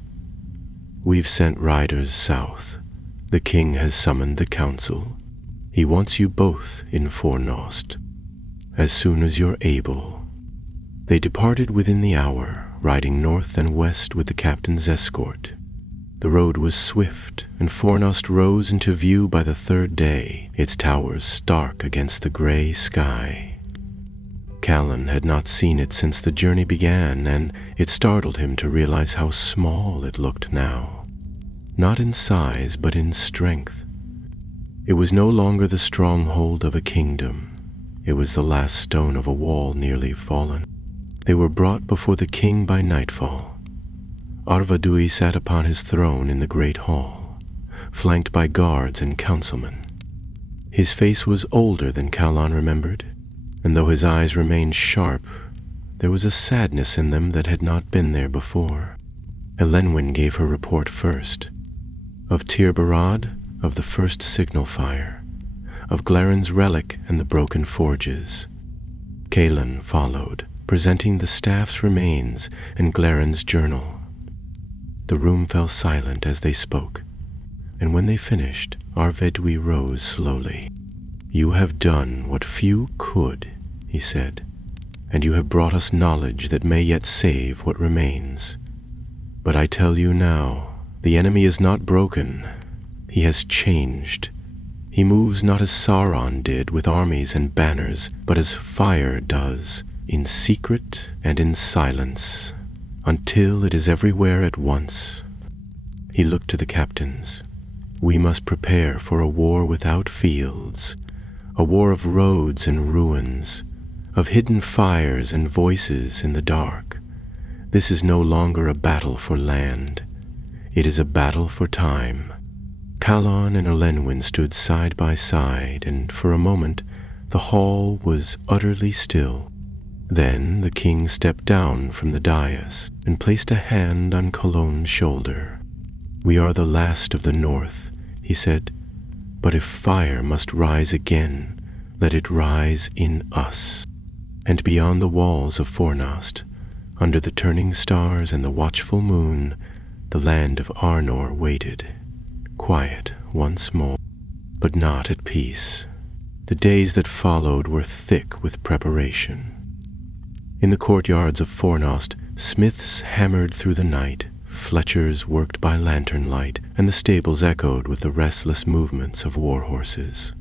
"We've sent riders south. The king has summoned the council. He wants you both in Fornost, as soon as you're able." They departed within the hour, riding north and west with the captain's escort. The road was swift, and Fornost rose into view by the 3rd day, its towers stark against the gray sky. Callan had not seen it since the journey began, and it startled him to realize how small it looked now. Not in size, but in strength. It was no longer the stronghold of a kingdom. It was the last stone of a wall nearly fallen. They were brought before the king by nightfall. Arvadui sat upon his throne in the great hall, flanked by guards and councilmen. His face was older than Callan remembered, and though his eyes remained sharp, there was a sadness in them that had not been there before. Elenwen gave her report first. Of Tir Barad, of the first signal fire, of Glaren's relic and the broken forges. Kaelin followed, presenting the staff's remains and Glaren's journal. The room fell silent as they spoke, and when they finished, Arvedui rose slowly. "You have done what few could," he said, "and you have brought us knowledge that may yet save what remains. But I tell you now, the enemy is not broken. He has changed. He moves not as Sauron did with armies and banners, but as fire does, in secret and in silence, until it is everywhere at once." He looked to the captains. "We must prepare for a war without fields, a war of roads and ruins, of hidden fires and voices in the dark. This is no longer a battle for land. It is a battle for time." Callan and Elenwen stood side by side, and for a moment the hall was utterly still. Then the king stepped down from the dais and placed a hand on Cologne's shoulder. "We are the last of the north," he said, "but if fire must rise again, let it rise in us." And beyond the walls of Fornost, under the turning stars and the watchful moon, the land of Arnor waited, quiet once more, but not at peace. The days that followed were thick with preparation. In the courtyards of Fornost, smiths hammered through the night, fletchers worked by lantern light, and the stables echoed with the restless movements of war horses.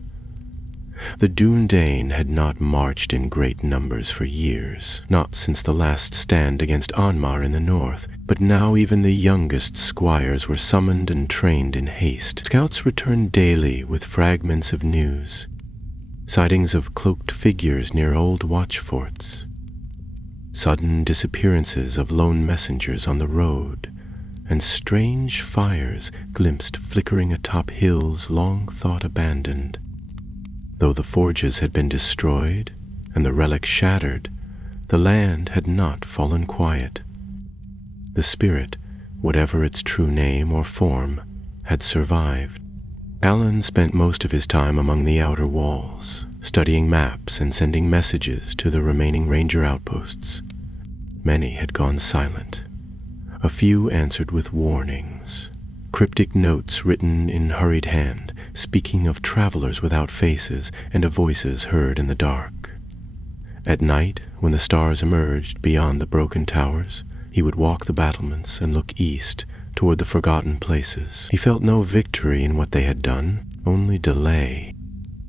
The Dúnedain had not marched in great numbers for years, not since the last stand against Angmar in the north, but now even the youngest squires were summoned and trained in haste. Scouts returned daily with fragments of news, sightings of cloaked figures near old watch forts, sudden disappearances of lone messengers on the road, and strange fires glimpsed flickering atop hills long thought abandoned. Though the forges had been destroyed and the relic shattered, the land had not fallen quiet. The spirit, whatever its true name or form, had survived. Alan spent most of his time among the outer walls, studying maps and sending messages to the remaining ranger outposts. Many had gone silent. A few answered with warnings, cryptic notes written in hurried hand, speaking of travelers without faces and of voices heard in the dark. At night, when the stars emerged beyond the broken towers, he would walk the battlements and look east toward the forgotten places. He felt no victory in what they had done, only delay.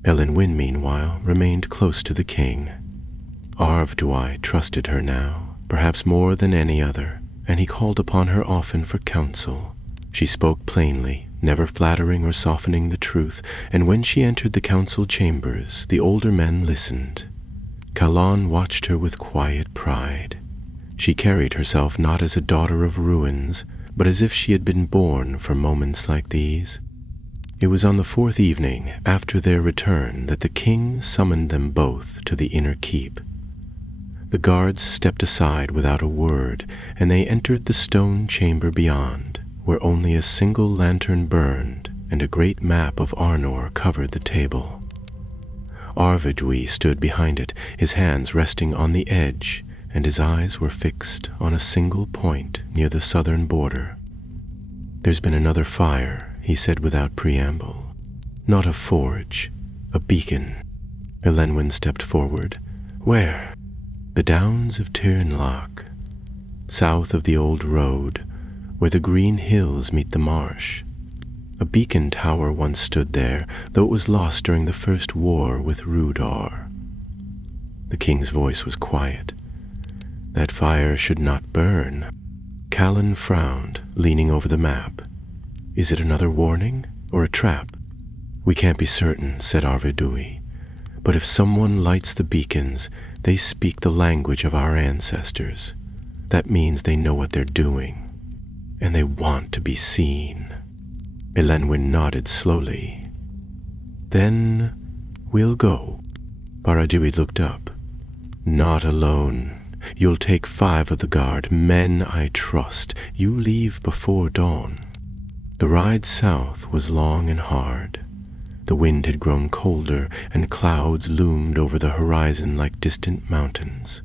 Elenwen, meanwhile, remained close to the king. Arvdui trusted her now, perhaps more than any other, and he called upon her often for counsel. She spoke plainly, never flattering or softening the truth, and when she entered the council chambers, the older men listened. Kalan watched her with quiet pride. She carried herself not as a daughter of ruins, but as if she had been born for moments like these. It was on the fourth evening after their return that the king summoned them both to the inner keep. The guards stepped aside without a word, and they entered the stone chamber beyond, where only a single lantern burned and a great map of Arnor covered the table. Arvidui stood behind it, his hands resting on the edge, and his eyes were fixed on a single point near the southern border. "There's been another fire," he said without preamble. "Not a forge, a beacon." Elenwen stepped forward. "Where?" "The downs of Tirnloch, south of the old road, where the green hills meet the marsh. A beacon tower once stood there, though it was lost during the first war with Rudar." The king's voice was quiet. "That fire should not burn." Callan frowned, leaning over the map. "Is it another warning, or a trap?" "We can't be certain," said Arvidui. "But if someone lights the beacons, they speak the language of our ancestors. That means they know what they're doing, and they want to be seen." Elenwen nodded slowly. "Then we'll go." Baradiwi looked up. "Not alone. You'll take 5 of the guard, men I trust. You leave before dawn." The ride south was long and hard. The wind had grown colder, and clouds loomed over the horizon like distant mountains.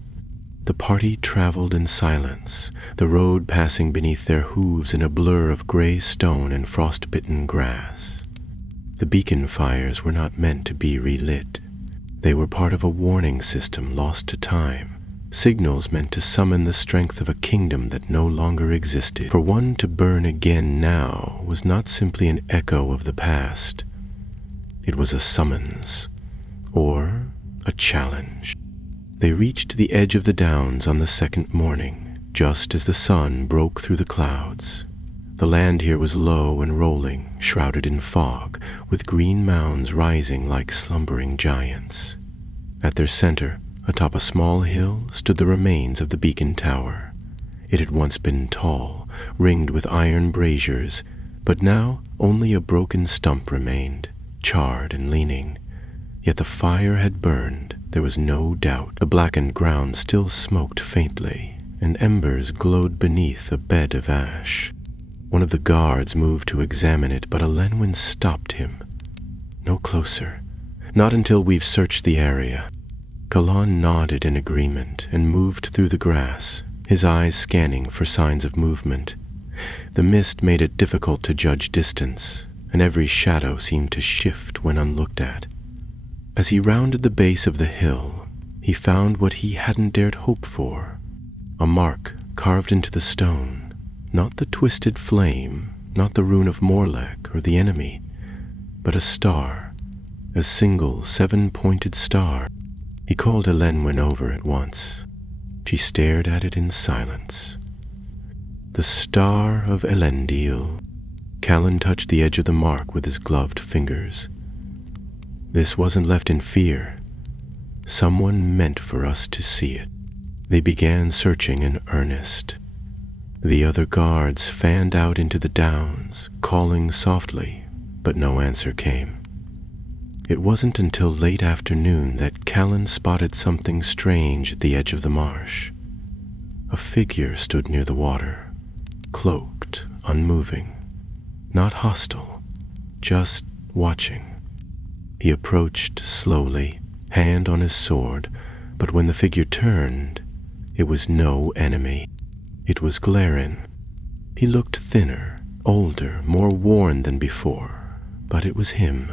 The party traveled in silence, the road passing beneath their hooves in a blur of gray stone and frost-bitten grass. The beacon fires were not meant to be relit. They were part of a warning system lost to time, signals meant to summon the strength of a kingdom that no longer existed. For one to burn again now was not simply an echo of the past. It was a summons, or a challenge. They reached the edge of the downs on the second morning, just as the sun broke through the clouds. The land here was low and rolling, shrouded in fog, with green mounds rising like slumbering giants. At their center, atop a small hill, stood the remains of the beacon tower. It had once been tall, ringed with iron braziers, but now only a broken stump remained, charred and leaning. Yet the fire had burned, there was no doubt. The blackened ground still smoked faintly, and embers glowed beneath a bed of ash. One of the guards moved to examine it, but Elenwen stopped him. "No closer. Not until we've searched the area." Kalan nodded in agreement and moved through the grass, his eyes scanning for signs of movement. The mist made it difficult to judge distance, and every shadow seemed to shift when unlooked at. As he rounded the base of the hill, he found what he hadn't dared hope for, a mark carved into the stone, not the twisted flame, not the rune of Morlech or the enemy, but a star, a single 7-pointed star. He called Elenwen over at once. She stared at it in silence. "The Star of Elendil." Callan touched the edge of the mark with his gloved fingers. "This wasn't left in fear. Someone meant for us to see it." They began searching in earnest. The other guards fanned out into the downs, calling softly, but no answer came. It wasn't until late afternoon that Callan spotted something strange at the edge of the marsh. A figure stood near the water, cloaked, unmoving, not hostile, just watching. He approached slowly, hand on his sword, but when the figure turned, it was no enemy. It was Glarin. He looked thinner, older, more worn than before, but it was him.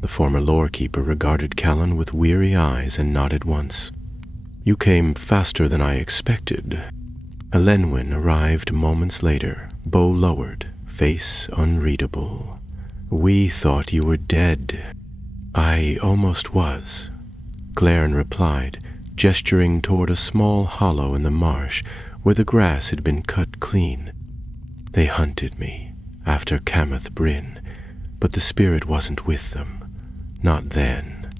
The former lore-keeper regarded Callan with weary eyes and nodded once. "You came faster than I expected." Elenwen arrived moments later, bow lowered, face unreadable. "We thought you were dead." "I almost was," Glarin replied, gesturing toward a small hollow in the marsh where the grass had been cut clean. "They hunted me after Camath Bryn, but the spirit wasn't with them. Not then.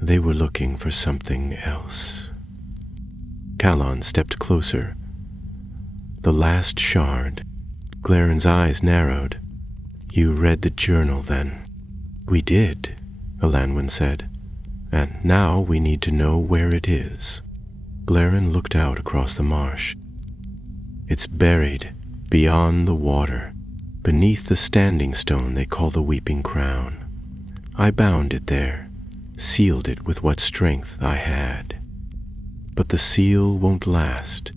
They were looking for something else." Callan stepped closer. "The last shard." Glarin's eyes narrowed. "You read the journal, then?" "We did," Elanwen said. "And now we need to know where it is." Glarin looked out across the marsh. "It's buried beyond the water, beneath the standing stone they call the Weeping Crown. I bound it there, sealed it with what strength I had. But the seal won't last.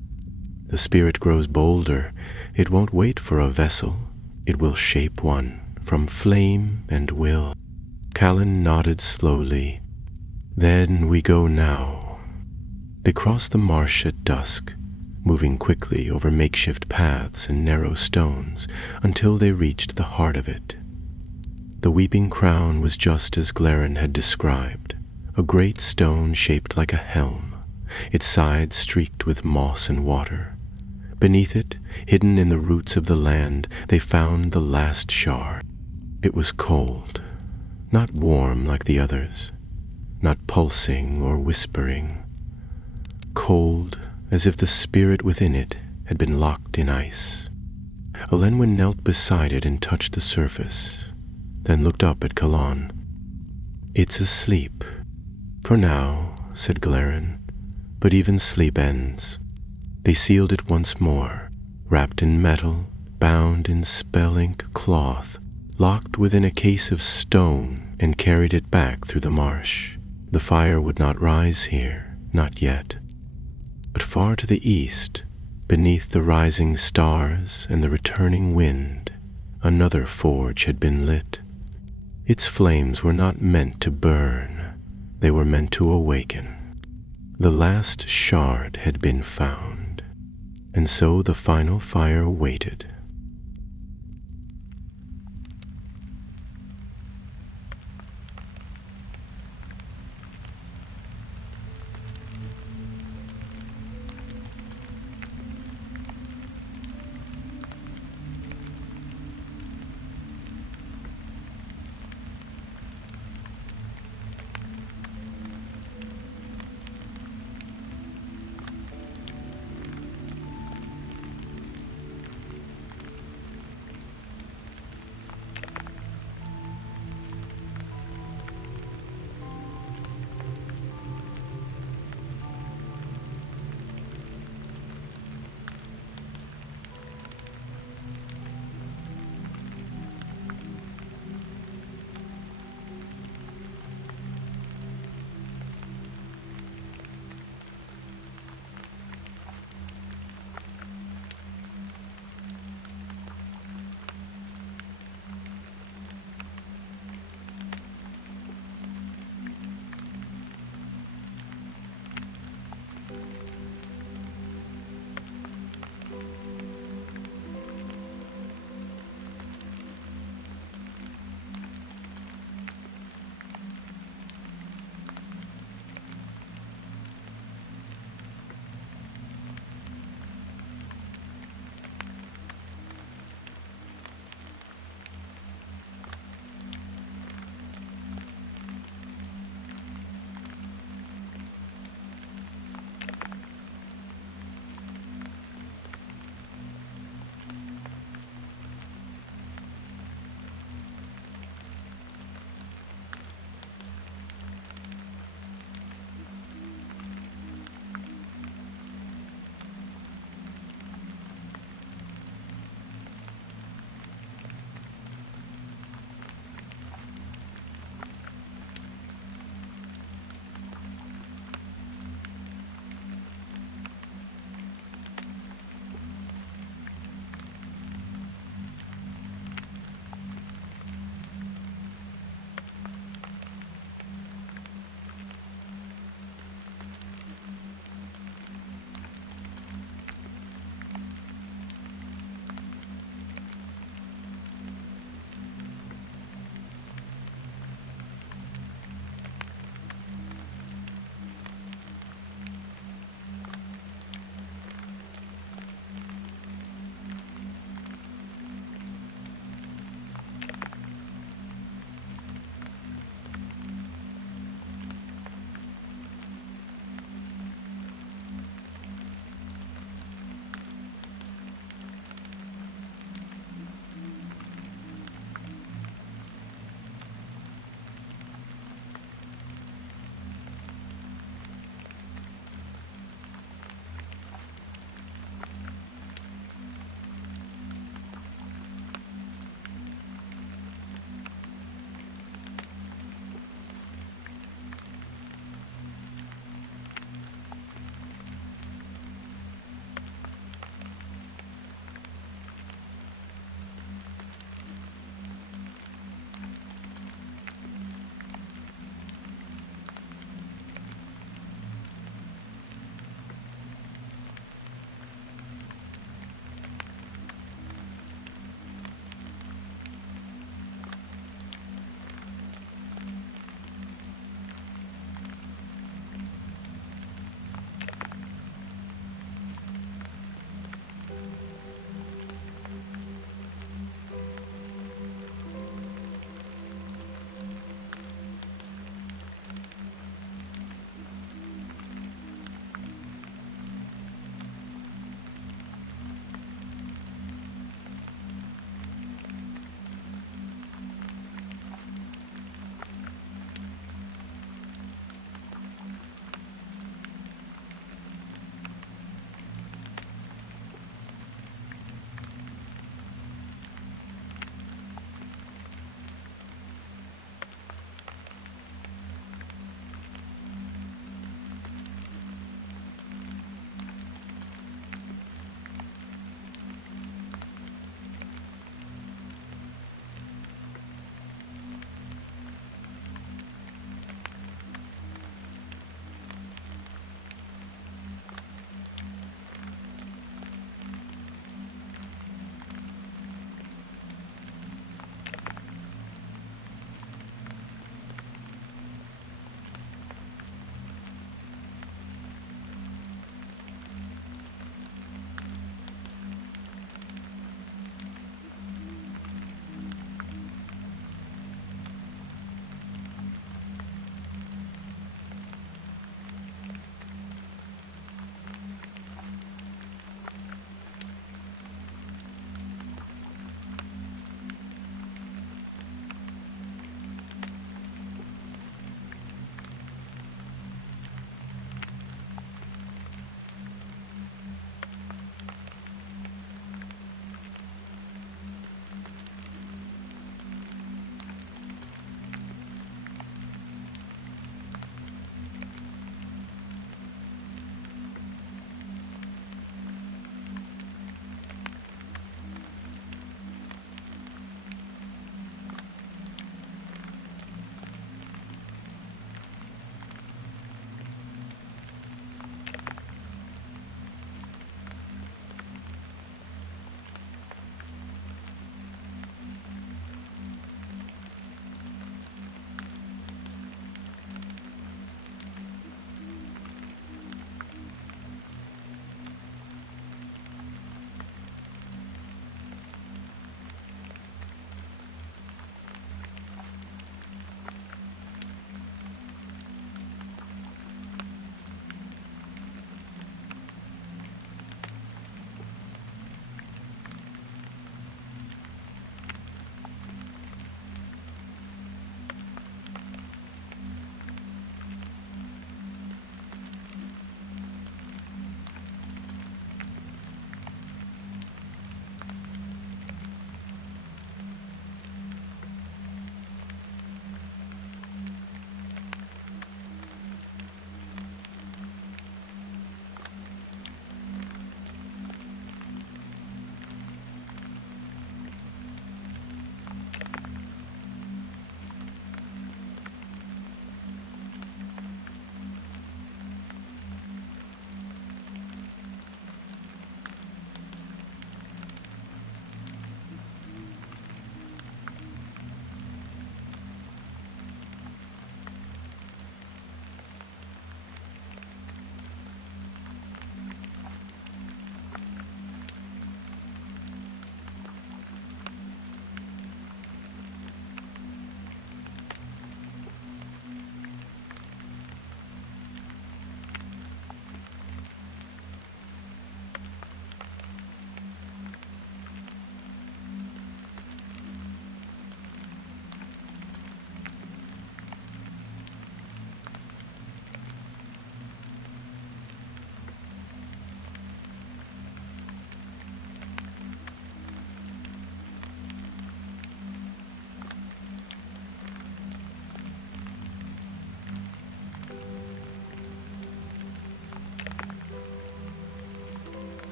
The spirit grows bolder. It won't wait for a vessel. It will shape one from flame and will." Callan nodded slowly. "Then we go now." They crossed the marsh at dusk, moving quickly over makeshift paths and narrow stones until they reached the heart of it. The Weeping Crown was just as Glarin had described, a great stone shaped like a helm, its sides streaked with moss and water. Beneath it, hidden in the roots of the land, they found the last shard. It was cold, not warm like the others, not pulsing or whispering. Cold as if the spirit within it had been locked in ice. Elenwen knelt beside it and touched the surface, then looked up at Callan. "It's asleep." "For now," said Glarin, "but even sleep ends." They sealed it once more, wrapped in metal, bound in spell-ink cloth, locked within a case of stone, and carried it back through the marsh. The fire would not rise here, not yet. But far to the east, beneath the rising stars and the returning wind, another forge had been lit. Its flames were not meant to burn, they were meant to awaken. The last shard had been found, and so the final fire waited.